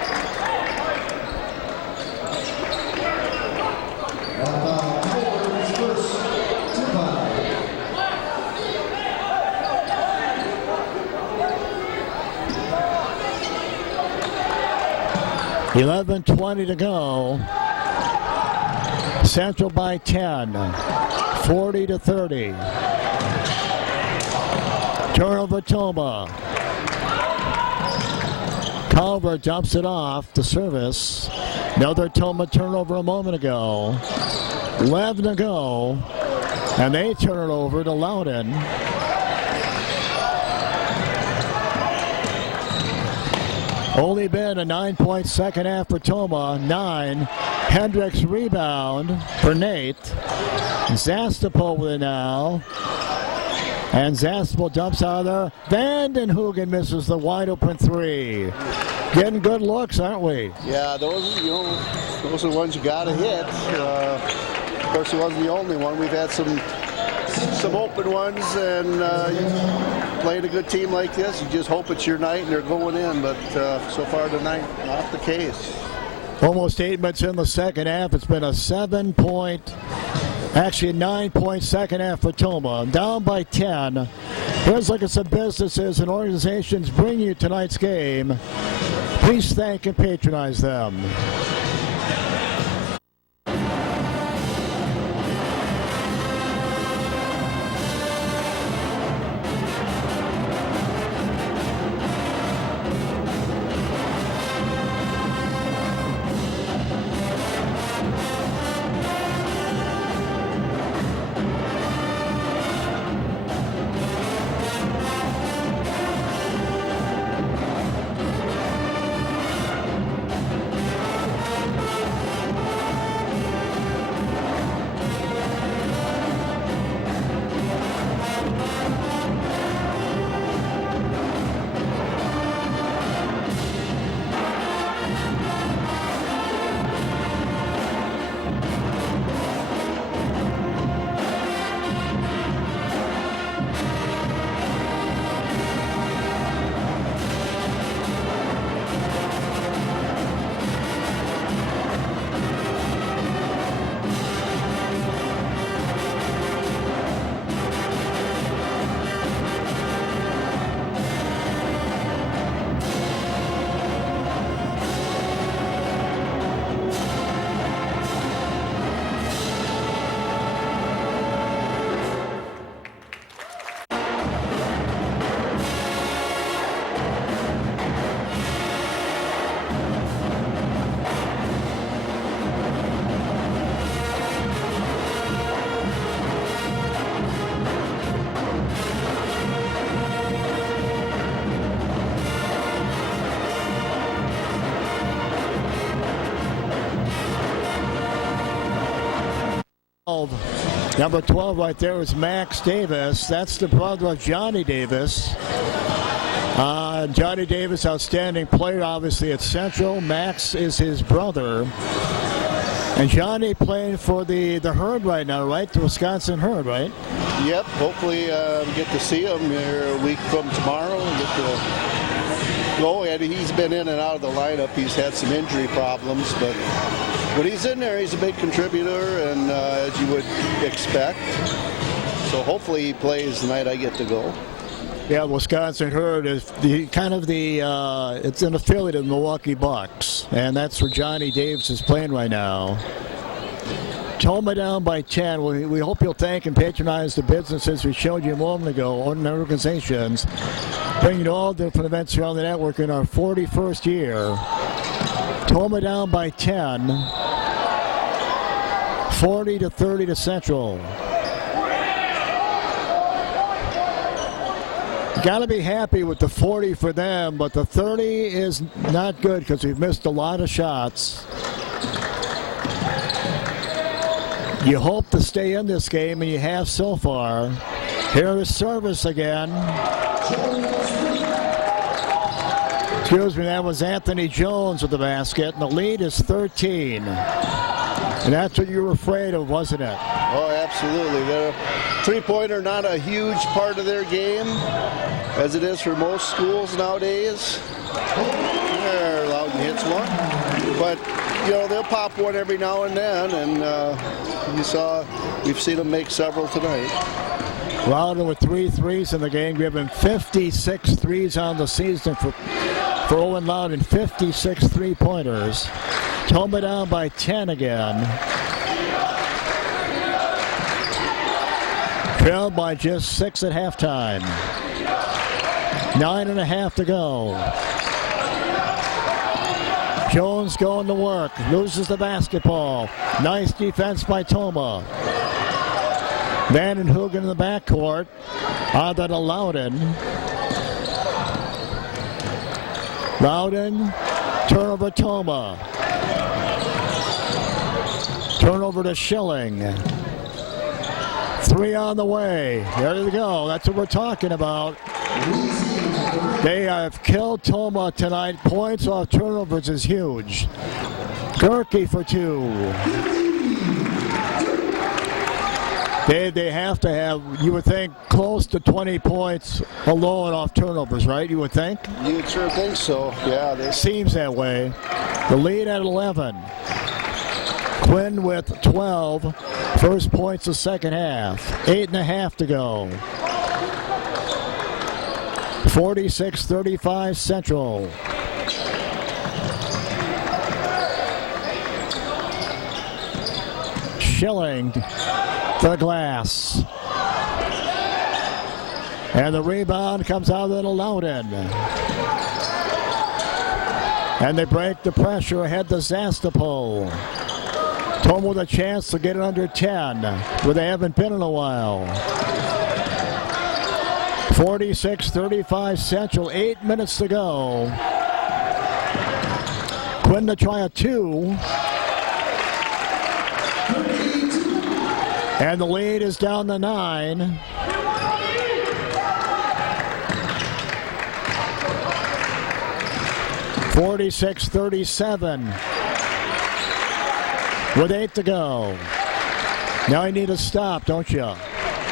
$11:20 to go. Central by 10. 40-30. Turnover Tomah. Calvert dumps it off to Service. Another Tomah turnover a moment ago. 11 to go. And they turn it over to Loudon. Only been a 9-point second half for Tomah. 9. Hendricks rebound for Nate. Zastapol with it now. And Zastapol dumps out of there. Vandenhoogen misses the wide open 3. Getting good looks, aren't we? Yeah, those are the ones you got to hit. Of course, he wasn't the only one. We've had some open ones, and you playing a good team like this, you just hope it's your night and they're going in, but so far tonight, not the case. Almost 8 minutes in the second half. It's been a 9-point second half for Tomah. Down by 10. Let's look at some businesses and organizations bring you tonight's game. Please thank and patronize them. Number 12 right there is Max Davis. That's the brother of Johnny Davis. Johnny Davis, outstanding player, obviously, at Central. Max is his brother. And Johnny playing for the Herd right now, right? The Wisconsin Herd, right? Yep, hopefully get to see him here a week from tomorrow and get to go. And he's been in and out of the lineup. He's had some injury problems, but when he's in there, he's a big contributor, and as you would expect. So hopefully he plays the night I get to go. Yeah, Wisconsin Herd is it's an affiliate of the Milwaukee Bucks, and that's where Johnny Davis is playing right now. Tomah down by 10. We hope you'll thank and patronize the businesses we showed you a moment ago, and organizations, bringing all different events around the network in our 41st year. Tomah down by 10, 40-30 to Central. Got to be happy with the 40 for them, but the 30 is not good because we've missed a lot of shots. You hope to stay in this game, and you have so far. Here is service again. Excuse me, that was Anthony Jones with the basket, and the lead is 13. And that's what you were afraid of, wasn't it? Oh, absolutely. The three-pointer, not a huge part of their game, as it is for most schools nowadays. There, Loudon hits one. But, you know, they'll pop one every now and then, and we've seen them make several tonight. Loudon with 3 threes in the game, given 56 threes on the season for Owen Loudon, 56 three-pointers. Tomah down by 10 again. Trailed by just 6 at halftime. 9.5 to go. Jones going to work. Loses the basketball. Nice defense by Tomah. Van and Hoogan in the backcourt. On that to Loudon. Loudon. Turnover Tomah. Turnover to Schilling. 3 on the way. There you go. That's what we're talking about. They have killed Tomah tonight. Points off turnovers is huge. Gerke for 2. They have to have, you would think, close to 20 points alone off turnovers, right? You would think? You would sure think so. Yeah. It seems that way. The lead at 11. Quinn with 12. First points the second half. 8.5 to go. 46-35 Central. Schilling to the glass. And the rebound comes out of the Loudon. And they break the pressure ahead to Zastapol. Tomah with a chance to get it under 10, where they haven't been in a while. 46-35 Central, 8 minutes to go. Quinn to try a 2. And the lead is down to 9. (46-37) with 8 to go. Now you need a stop, don't you?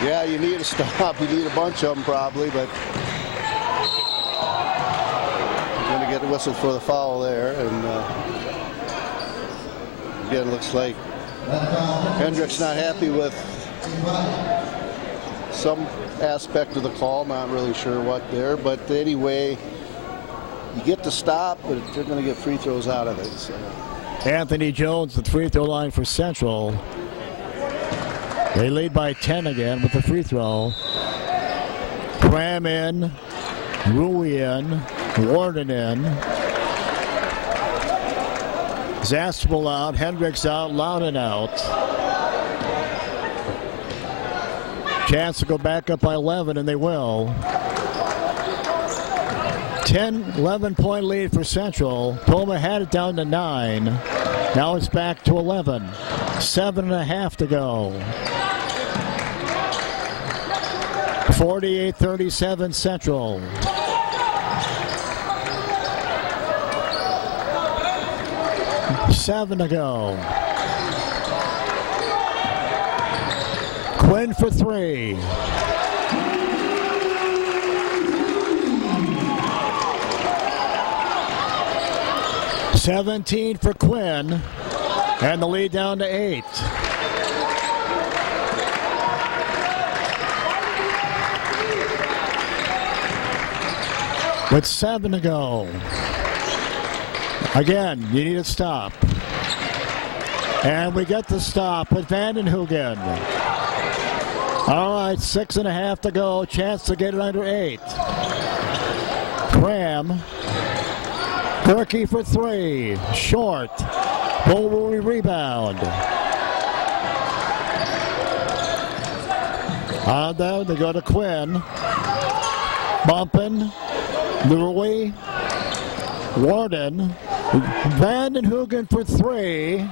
Yeah, you need a stop. You need a bunch of them probably, but you're going to get whistled for the foul there. And again, looks like Hendricks not happy with some aspect of the call. Not really sure what there, but anyway, you get the stop, but they're going to get free throws out of it. So. Anthony Jones, the free throw line for Central. They lead by 10 again with the free throw. Cram in, Rui in, Warden in. Zastapol out, Hendricks out, Loudon out. Chance to go back up by 11, and they will. 11-point lead for Central. Tomah had it down to 9. Now it's back to 11. 7.5 to go. 48-37 Central. Seven to go. Quinn for 3. $17 for Quinn, and the lead down to 8. With 7 to go. Again, you need a stop. And we get the stop with Vandenhoogen. All right, 6.5 to go. Chance to get it under 8. Cram. Gerke for 3. Short. Bull rebound. On down, they go to Quinn. Bumpin'. Louis. Warden. Vandenhoogen for 3.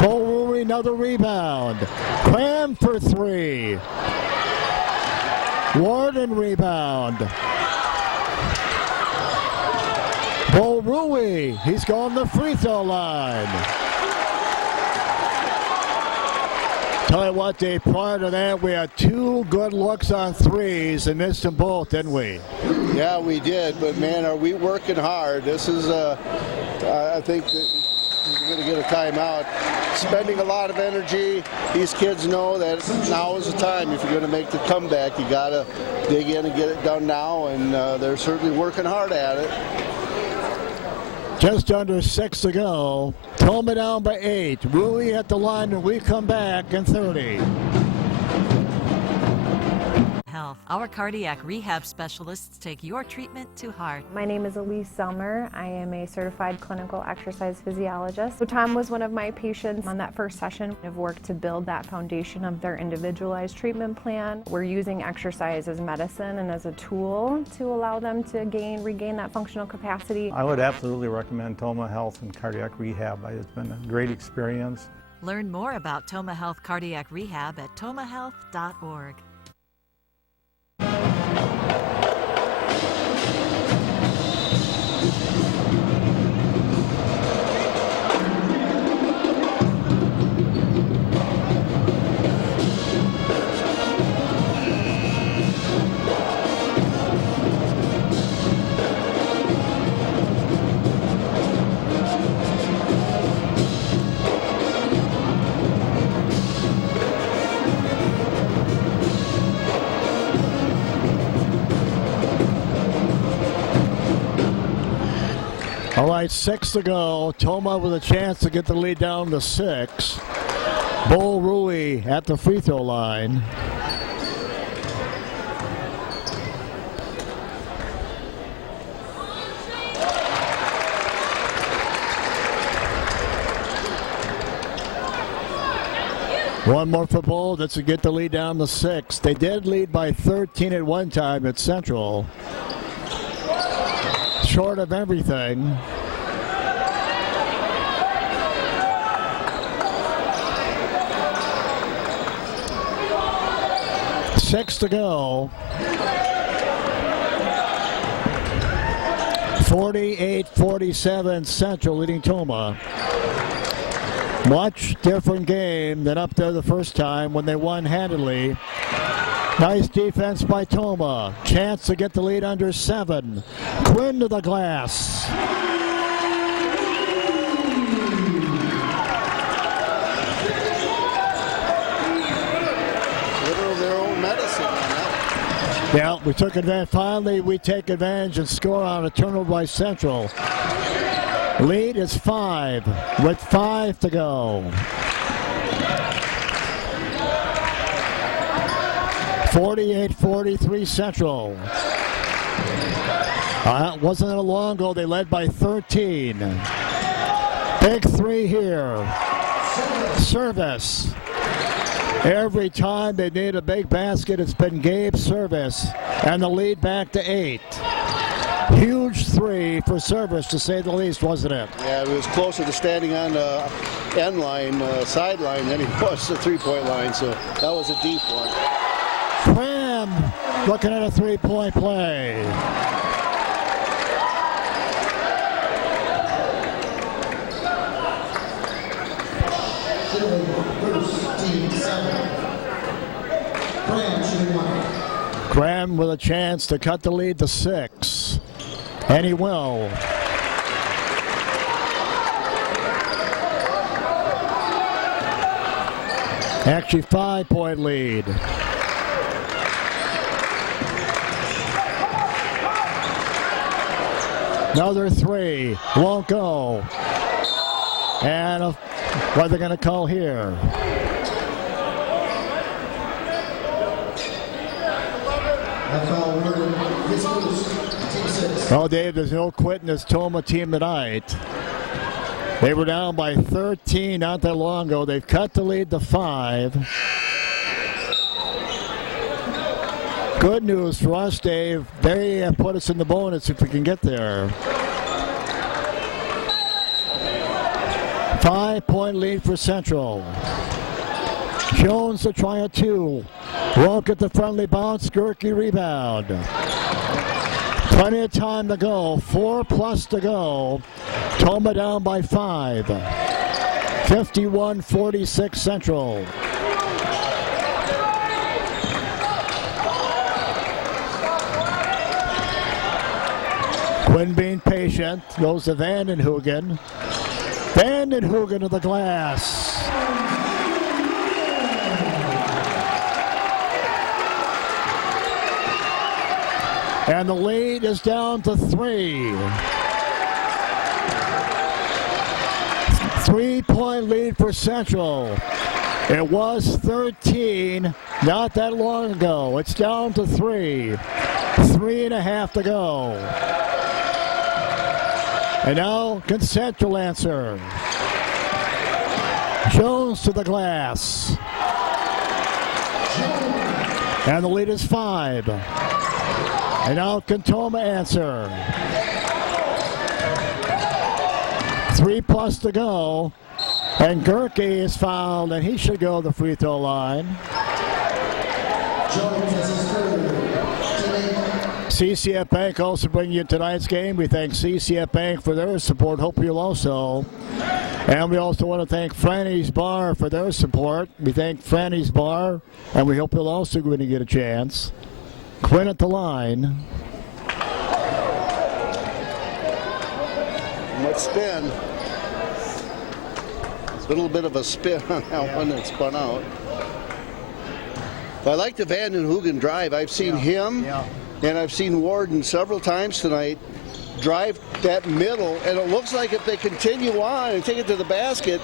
Bull another rebound. Cram for 3. Warden rebound. Bo Rui, he's going to the free throw line. Tell you what, Dave, prior to that, we had 2 good looks on threes and missed them both, didn't we? Yeah, we did, but man, are we working hard. This is, I think that we're going to get a timeout. Spending a lot of energy. These kids know that now is the time. If you're going to make the comeback, you got to dig in and get it done now, and they're certainly working hard at it. Just under 6 to go. Tomah down by 8. Rui at the line, and we come back in 30. Health. Our cardiac rehab specialists take your treatment to heart. My name is Elise Selmer. I am a certified clinical exercise physiologist. So Tom was one of my patients on that first session. I've worked to build that foundation of their individualized treatment plan. We're using exercise as medicine and as a tool to allow them to regain that functional capacity. I would absolutely recommend Tomah Health and Cardiac Rehab. It's been a great experience. Learn more about Tomah Health Cardiac Rehab at tomahhealth.org. All right, 6 to go. Tomah with a chance to get the lead down to 6. Bull Rui at the free throw line. One more for Bull. That's to get the lead down to 6. They did lead by 13 at one time at Central. Short of everything. Six to go. 48-47 Central leading Tomah. Much different game than up there the first time when they won handily. Nice defense by Tomah. Chance to get the lead under 7. Quinn to the glass. Literally their own medicine on that. Yeah, we took advantage. Finally, we take advantage and score on a turnover by Central. Lead is 5 with 5 to go. 48-43 Central. Wasn't it long ago they led by 13. Big 3 here. Service. Every time they need a big basket, it's been Gabe's service. And the lead back to 8. Huge three for service, to say the least, wasn't it? Yeah, it was closer to standing on the end line, sideline, than he was the three-point line, so that was a deep one. Cram looking at a three-point play. Graham with a chance to cut the lead to 6. And he will. Actually, 5-point lead. Another three. Won't go. And what are they going to call here? Oh, Dave, there's no quitting this Tomah team tonight. They were down by 13 not that long ago. They've cut the lead to 5. Good news for us, Dave. They put us in the bonus if we can get there. 5-point lead for Central. Jones to try a 2. Won't get the friendly bounce. Gerke rebound. Plenty of time to go. 4+ to go. Tomah down by 5. 51-46 Central. Quinn being patient. Goes to Vandenhoogen. Vandenhoogen to the glass. And the lead is down to 3. 3-point lead for Central. It was 13 not that long ago. It's down to 3. 3.5 to go. And now can Central answer. Jones to the glass. And the lead is 5. And now can Tomah answer. 3+ to go. And Gerke is fouled, and he should go to the free throw line. CCF Bank also bringing you tonight's game. We thank CCF Bank for their support. Hope you'll also. And we also want to thank Franny's Bar for their support. We thank Franny's Bar, and we hope you'll also going to get a chance. Quinn at the line. Much spin. It's a little bit of a spin on that one that spun out. I like the Vandenhoogen drive. I've seen him, and I've seen Warden several times tonight drive that middle, and it looks like if they continue on and take it to the basket,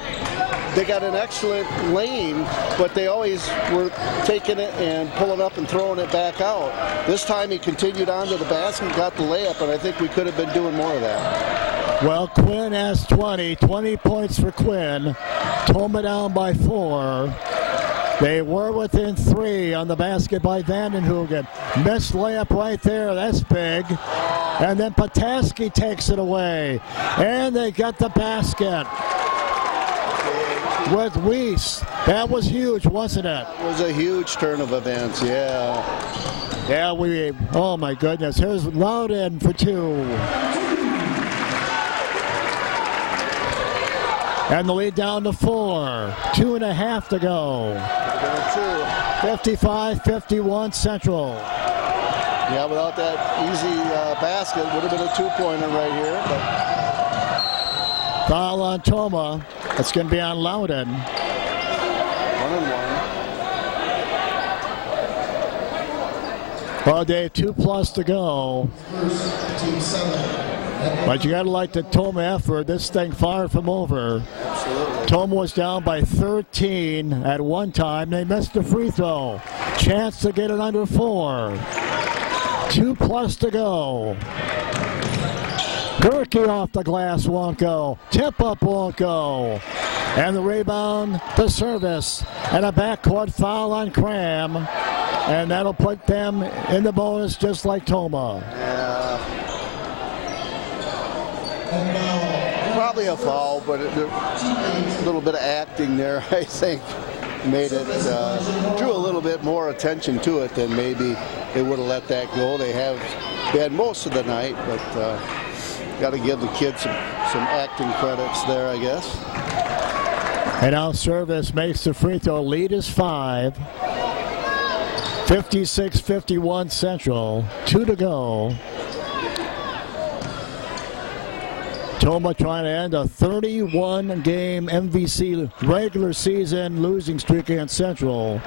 they got an excellent lane, but they always were taking it and pulling up and throwing it back out. This time he continued on to the basket and got the layup, and I think we could have been doing more of that. Well, Quinn has 20 points for Quinn. Tomah down by 4. They were within 3 on the basket by Vandenhoogen. Missed layup right there. That's big. And then Pataski takes it away. And they got the basket with Weiss. That was huge, wasn't it? It was a huge turn of events, yeah. Yeah, oh my goodness. Here's Loudon for 2. And the lead down to 4. 2.5 to go. 55-51 Central. Yeah, without that easy basket, would have been a 2-pointer right here. But foul on Tomah. It's going to be on Loudon. 1-1. Well, Dave, 2+ to go. But you got to like the Tomah effort. This thing far from over. Absolutely. Tomah was down by 13 at one time. They missed the free throw. Chance to get it under 4. 2+ to go. Gerke off the glass won't go. Tip up won't go. And the rebound to Service. And a backcourt foul on Cram. And that'll put them in the bonus just like Tomah. Yeah. Probably a foul, but a little bit of acting there, I think, made it, drew a little bit more attention to it than maybe they would have let that go. They have been most of the night, but got to give the kids some acting credits there, I guess. And now Service makes the free throw. Lead is 5. 56-51 Central. 2 to go. Tomah trying to end a 31-game MVC regular season losing streak against Central.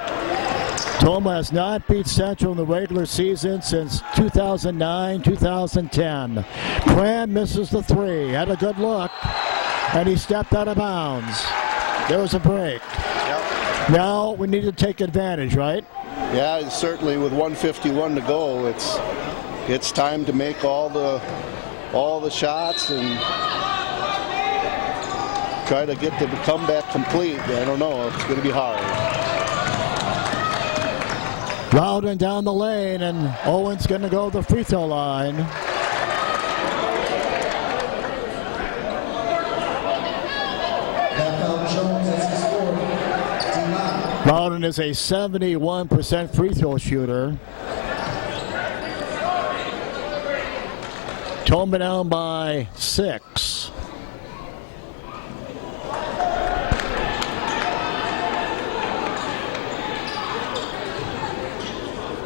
Tomah has not beat Central in the regular season since 2009-2010. Cram misses the 3. Had a good look, and he stepped out of bounds. There was a break. Yep. Now we need to take advantage, right? Yeah, certainly with 1:51 to go, it's time to make all the shots and try to get the comeback complete. I don't know, it's going to be hard. Loudon down the lane, and Owen's going to go to the free throw line. Loudon is a 71% free throw shooter. Tomah down by 6.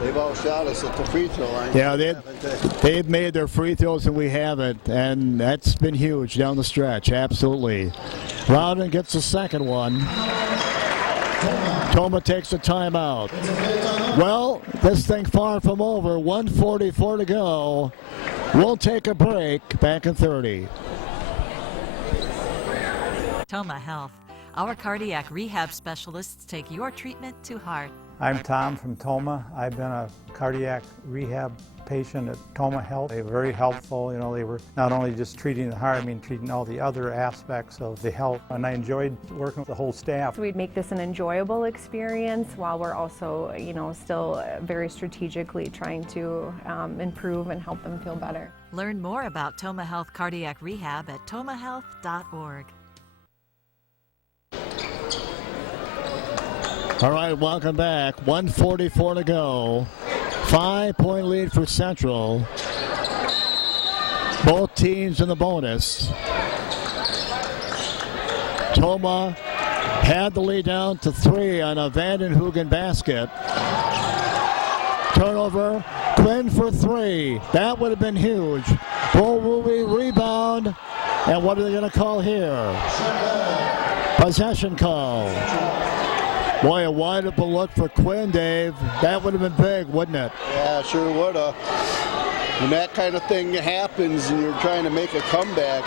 They've outshot us at the free throw line. Yeah, they've made their free throws and we haven't, and that's been huge down the stretch, absolutely. Loudon gets the second one. Tomah takes a timeout. Well, this thing far from over. 1:44 to go. We'll take a break. Back in 30. Tomah Health. Our cardiac rehab specialists take your treatment to heart. I'm Tom from Tomah. I've been a cardiac rehab patient at Tomah Health. They were very helpful. You know, they were not only just treating the heart, treating all the other aspects of the health. And I enjoyed working with the whole staff. We'd make this an enjoyable experience while we're also, still very strategically trying to improve and help them feel better. Learn more about Tomah Health Cardiac Rehab at tomahhealth.org. All right, welcome back. 1:44 to go. 5-point lead for Central. Both teams in the bonus. Tomah had the lead down to 3 on a Vandenhoogen basket. Turnover. Quinn for 3. That would have been huge. Bull Ruby rebound. And what are they going to call here? Possession call. Boy, a wide open look for Quinn, Dave. That would have been big, wouldn't it? Yeah, sure would have. When that kind of thing happens and you're trying to make a comeback,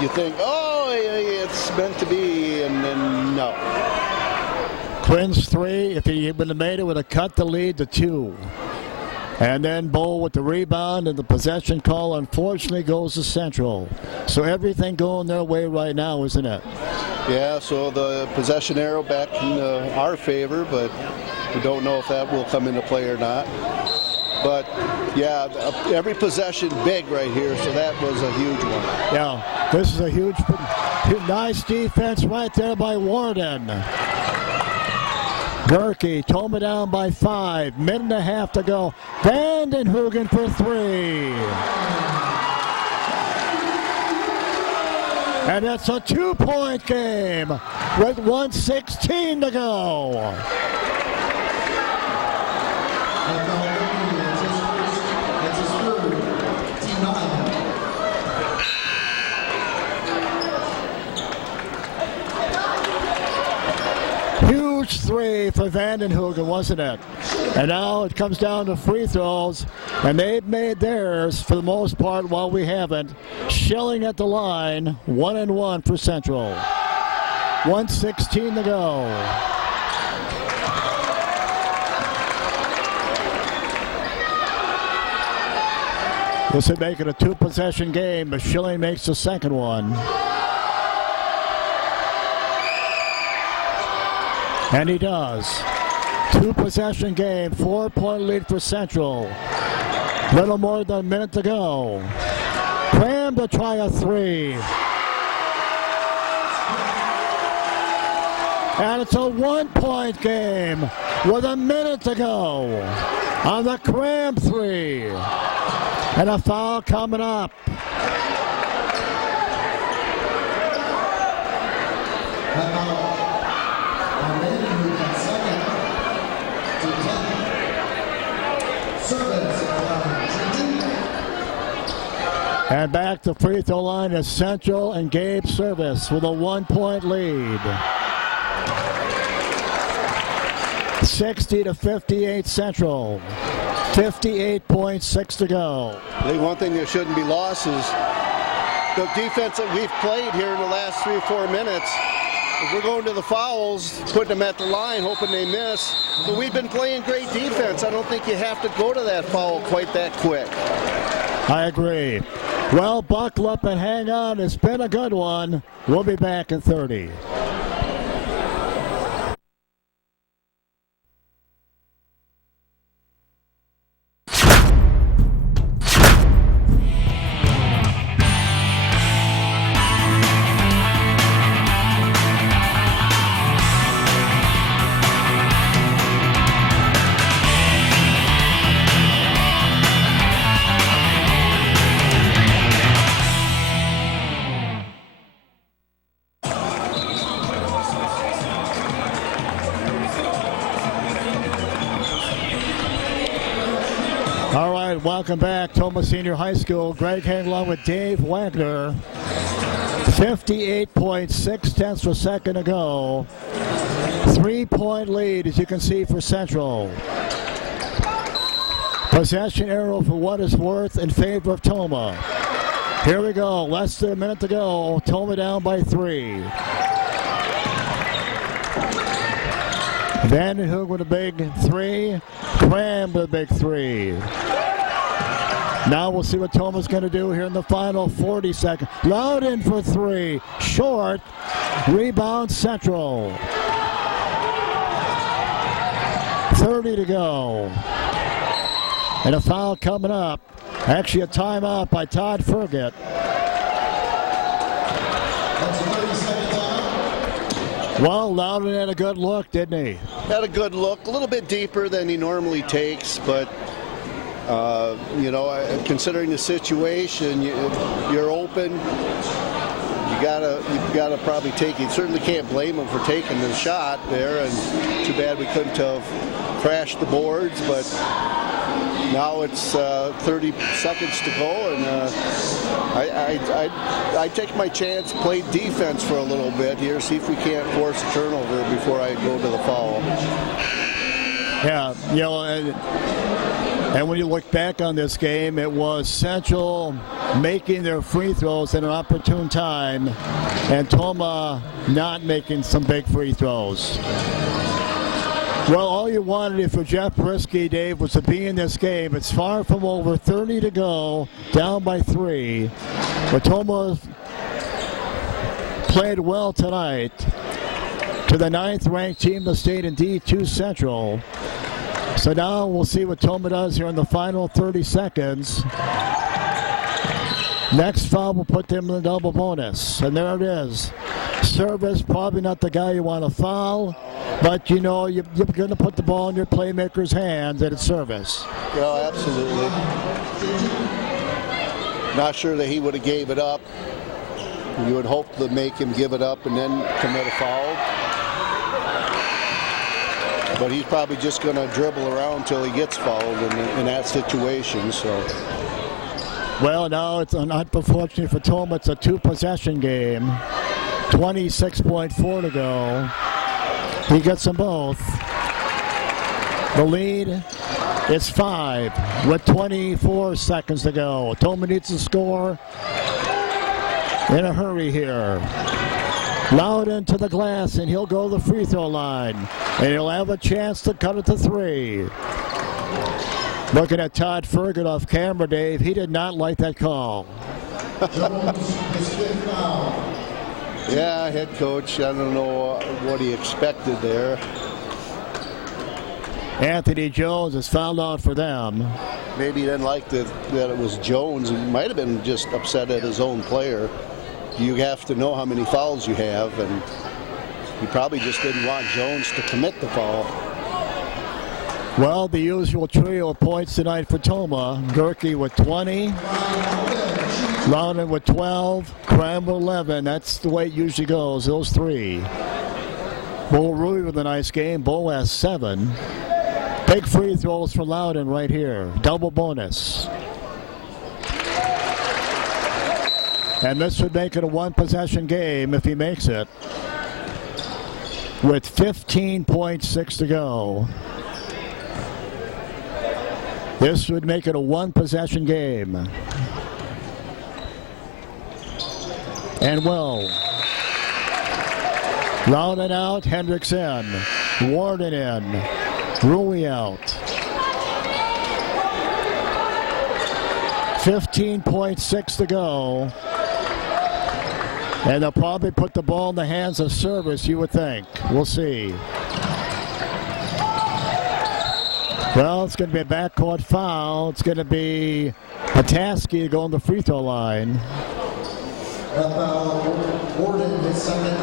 you think, oh, it's meant to be, and then no. Quinn's 3, if he would have made it, would have cut the lead to 2. And then Bull with the rebound and the possession call, unfortunately, goes to Central. So everything going their way right now, isn't it? Yeah, so the possession arrow back in our favor, but we don't know if that will come into play or not. But, yeah, every possession big right here, so that was a huge one. Yeah, this is a huge, nice defense right there by Warden. Gerke, Tomah down by 5. Minute and a half to go. Vandenhoogen for 3. And it's a 2-point game with 1:16 to go. Huge 3 for Vandenhoogen, wasn't it? And now it comes down to free throws, and they've made theirs for the most part while we haven't. Schilling at the line, 1-1 for Central. 1:16 to go. This would make it a 2-possession game, but Schilling makes the second one. And he does. 2-possession game, 4-point lead for Central. Little more than a minute to go. Cram to to try a three. And it's a 1-point game with a minute to go on the cram three. And a foul coming up. And back to free throw line is Central and Gabe Service with a 1-point lead. 60-58 Central. 58.6 to go. I think one thing that shouldn't be lost is the defense that we've played here in the last 3 or 4 minutes. If we're going to the fouls, putting them at the line, hoping they miss. But we've been playing great defense. I don't think you have to go to that foul quite that quick. I agree. Well, buckle up and hang on. It's been a good one. We'll be back in 30. All right, welcome back, Tomah Senior High School. Greg hanging along with Dave Wagner. 58.6 tenths of a second to go. 3-point lead, as you can see, for Central. Possession arrow for what it's worth in favor of Tomah. Here we go, less than a minute to go. Tomah down by 3. Vandenhoek with a big 3. Cram with a big 3. Now we'll see what Tomah's going to do here in the final 40 seconds. Loudon for 3. Short. Rebound Central. 30 to go. And a foul coming up. Actually a timeout by Todd Fergott. Well, Loudon had a good look, didn't he? Had a good look, a little bit deeper than he normally takes, but you know, considering the situation, you're open. You gotta probably take it. You certainly can't blame him for taking the shot there, and too bad we couldn't have crashed the boards, but now it's 30 seconds to go, and I take my chance, play defense for a little bit here, see if we can't force a turnover before I go to the foul. Yeah, you know, and when you look back on this game, it was Central making their free throws at an opportune time, and Tomah not making some big free throws. Well, all you wanted for Jeff Brisky, Dave, was to be in this game. It's far from over, 30 to go, down by 3. But Tomah played well tonight to the 9th-ranked team in the state in D2 Central. So now we'll see what Tomah does here in the final 30 seconds. Next foul will put them in the double bonus. And there it is. Service, probably not the guy you want to foul, but you know you're going to put the ball in your playmaker's hands at its service. Well, absolutely. Not sure that he would have gave it up. You would hope to make him give it up and then commit a foul. But he's probably just going to dribble around until he gets fouled in that situation. So. Well, now it's unfortunate for Tomah. It's a 2-possession game. 26.4 to go. He gets them both. The lead is 5 with 24 seconds to go. Tomah needs to score in a hurry here. Loudon to the glass, and he'll go to the free throw line. And he'll have a chance to cut it to 3. Looking at Todd Fergott off camera, Dave, he did not like that call. Yeah, head coach, I don't know what he expected there. Anthony Jones is fouled out for them. maybe he didn't like that it was Jones. He might have been just upset at his own player. You have to know how many fouls you have, and he probably just didn't want Jones to commit the foul. Well, the usual trio of points tonight for Tomah. Gerke with 20, Loudon with 12, Cram with 11. That's the way it usually goes, those three. Bull Rui with a nice game. Bull has 7. Big free throws for Loudon right here. Double bonus. And this would make it a one-possession game if he makes it. With 15.6 to go. This would make it a one-possession game. And well. Loudon out, Hendricks in. Warden in. Rui out. 15.6 to go. And they'll probably put the ball in the hands of Service, you would think. We'll see. Well, it's going to be a backcourt foul. It's going to be Pataski to go on the free throw line. Warden, his second.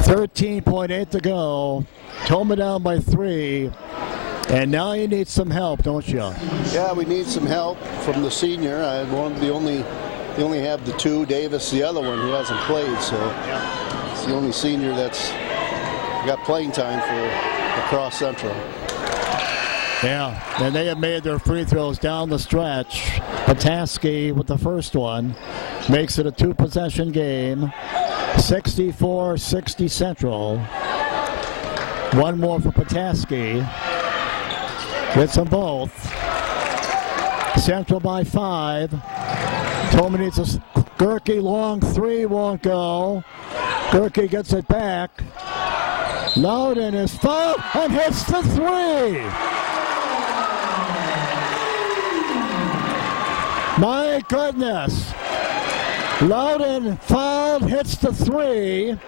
13.8 to go. Tomah down by 3. And now you need some help, don't you? Yeah, we need some help from the senior. They only have the 2. Davis, the other one, who hasn't played. So it's the only senior that's got playing time for LaCrosse Central. Yeah, and they have made their free throws down the stretch. Pataski with the first one makes it a 2-possession game. 64-60 Central. One more for Pataski. Gets them both. Central by 5. Tomah needs a Gerke long 3, won't go. Gerke gets it back. Loudon is fouled and hits the 3. My goodness. Loudon fouled, hits the 3.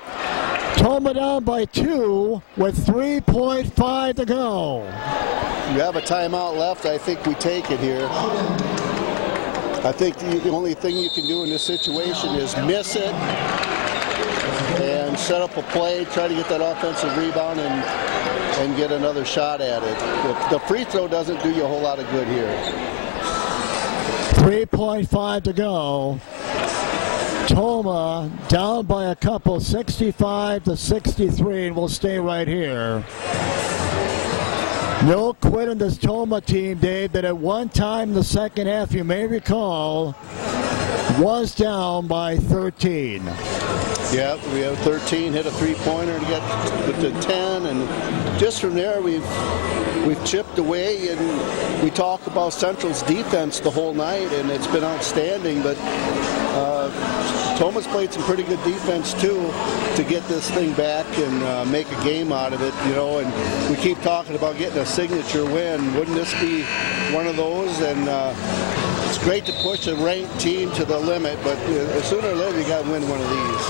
Tomah down by 2 with 3.5 to go. You have a timeout left. I think we take it here. I think the only thing you can do in this situation is miss it and set up a play, try to get that offensive rebound and get another shot at it. The free throw doesn't do you a whole lot of good here. 3.5 to go. Tomah down by a couple, 65-63, and we'll stay right here. No quit in this Tomah team, Dave, that at one time in the second half, you may recall, was down by 13. Yeah, we have 13, hit a three-pointer to get to 10, and just from there we've chipped away, and we talk about Central's defense the whole night, and it's been outstanding, but Tomah's played some pretty good defense too to get this thing back and make a game out of it, you know, and we keep talking about getting a signature win. Wouldn't this be one of those? And it's great to push a ranked team to the limit, but sooner or later you got to win one of these.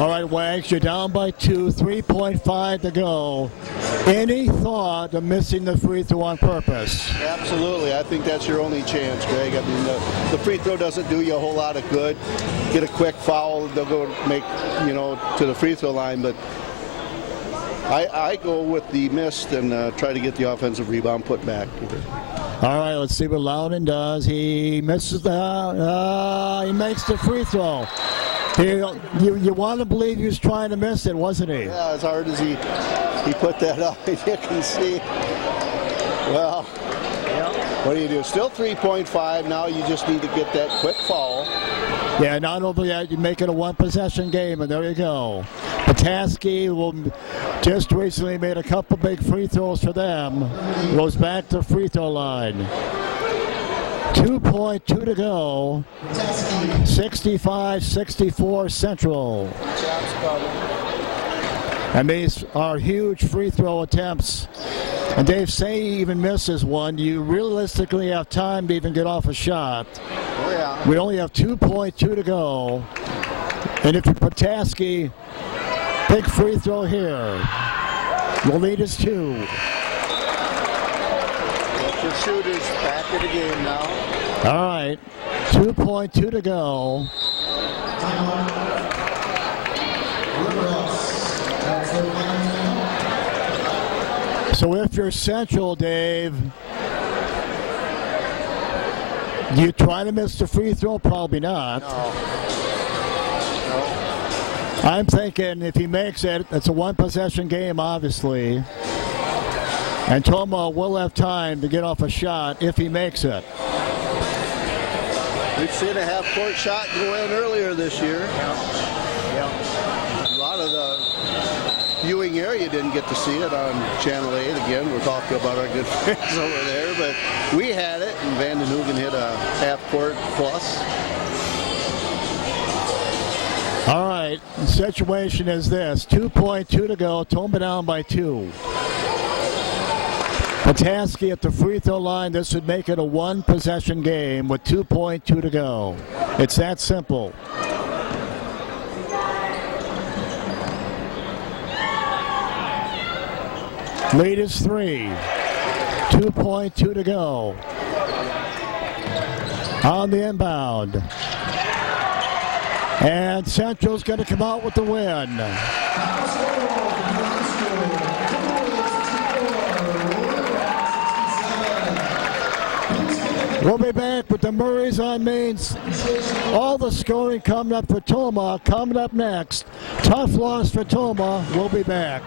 All right, Wags, you're down by 2, 3.5 to go. Any thought of missing the free throw on purpose? Absolutely. I think that's your only chance, Greg. I mean, the free throw doesn't do you a whole lot of good. Get a quick foul, they'll go make, you know, to the free throw line, but I go with the missed and try to get the offensive rebound put back. All right, let's see what Loudon does. He misses he makes the free throw. You want to believe he was trying to miss it, wasn't he? Yeah, as hard as he put that up, you can see. Well, what do you do? Still 3.5. Now you just need to get that quick foul. Yeah, not only that, you make it a one-possession game, and there you go. Pataski just recently made a couple big free throws for them. Goes back to free throw line. 2.2 to go. 65-64 Central. And these are huge free throw attempts. And Dave, say he even misses one, do you realistically have time to even get off a shot? Oh, yeah. We only have 2.2 to go. And if you Pataski, big free throw here. The lead is 2. Central shooters back in the game now. All right, 2.2 to go. So if you're Central, Dave, do you try to miss the free throw? Probably not. No. I'm thinking if he makes it, it's a one-possession game, obviously. And Tomah will have time to get off a shot if he makes it. We've seen a half-court shot go in earlier this year. A lot of the viewing area didn't get to see it on Channel 8. Again, we're talking about our good friends over there, but we had it, and Van den Hoogen hit a half-court plus. All right, the situation is this. 2.2 to go, Tomah down by 2. Pataski at the free throw line. This would make it a one-possession game with 2.2 to go. It's that simple. Lead is 3. 2.2 to go. On the inbound. And Central's going to come out with the win. We'll be back with the Murrays on Mains. All the scoring coming up for Tomah. Coming up next. Tough loss for Tomah. We'll be back.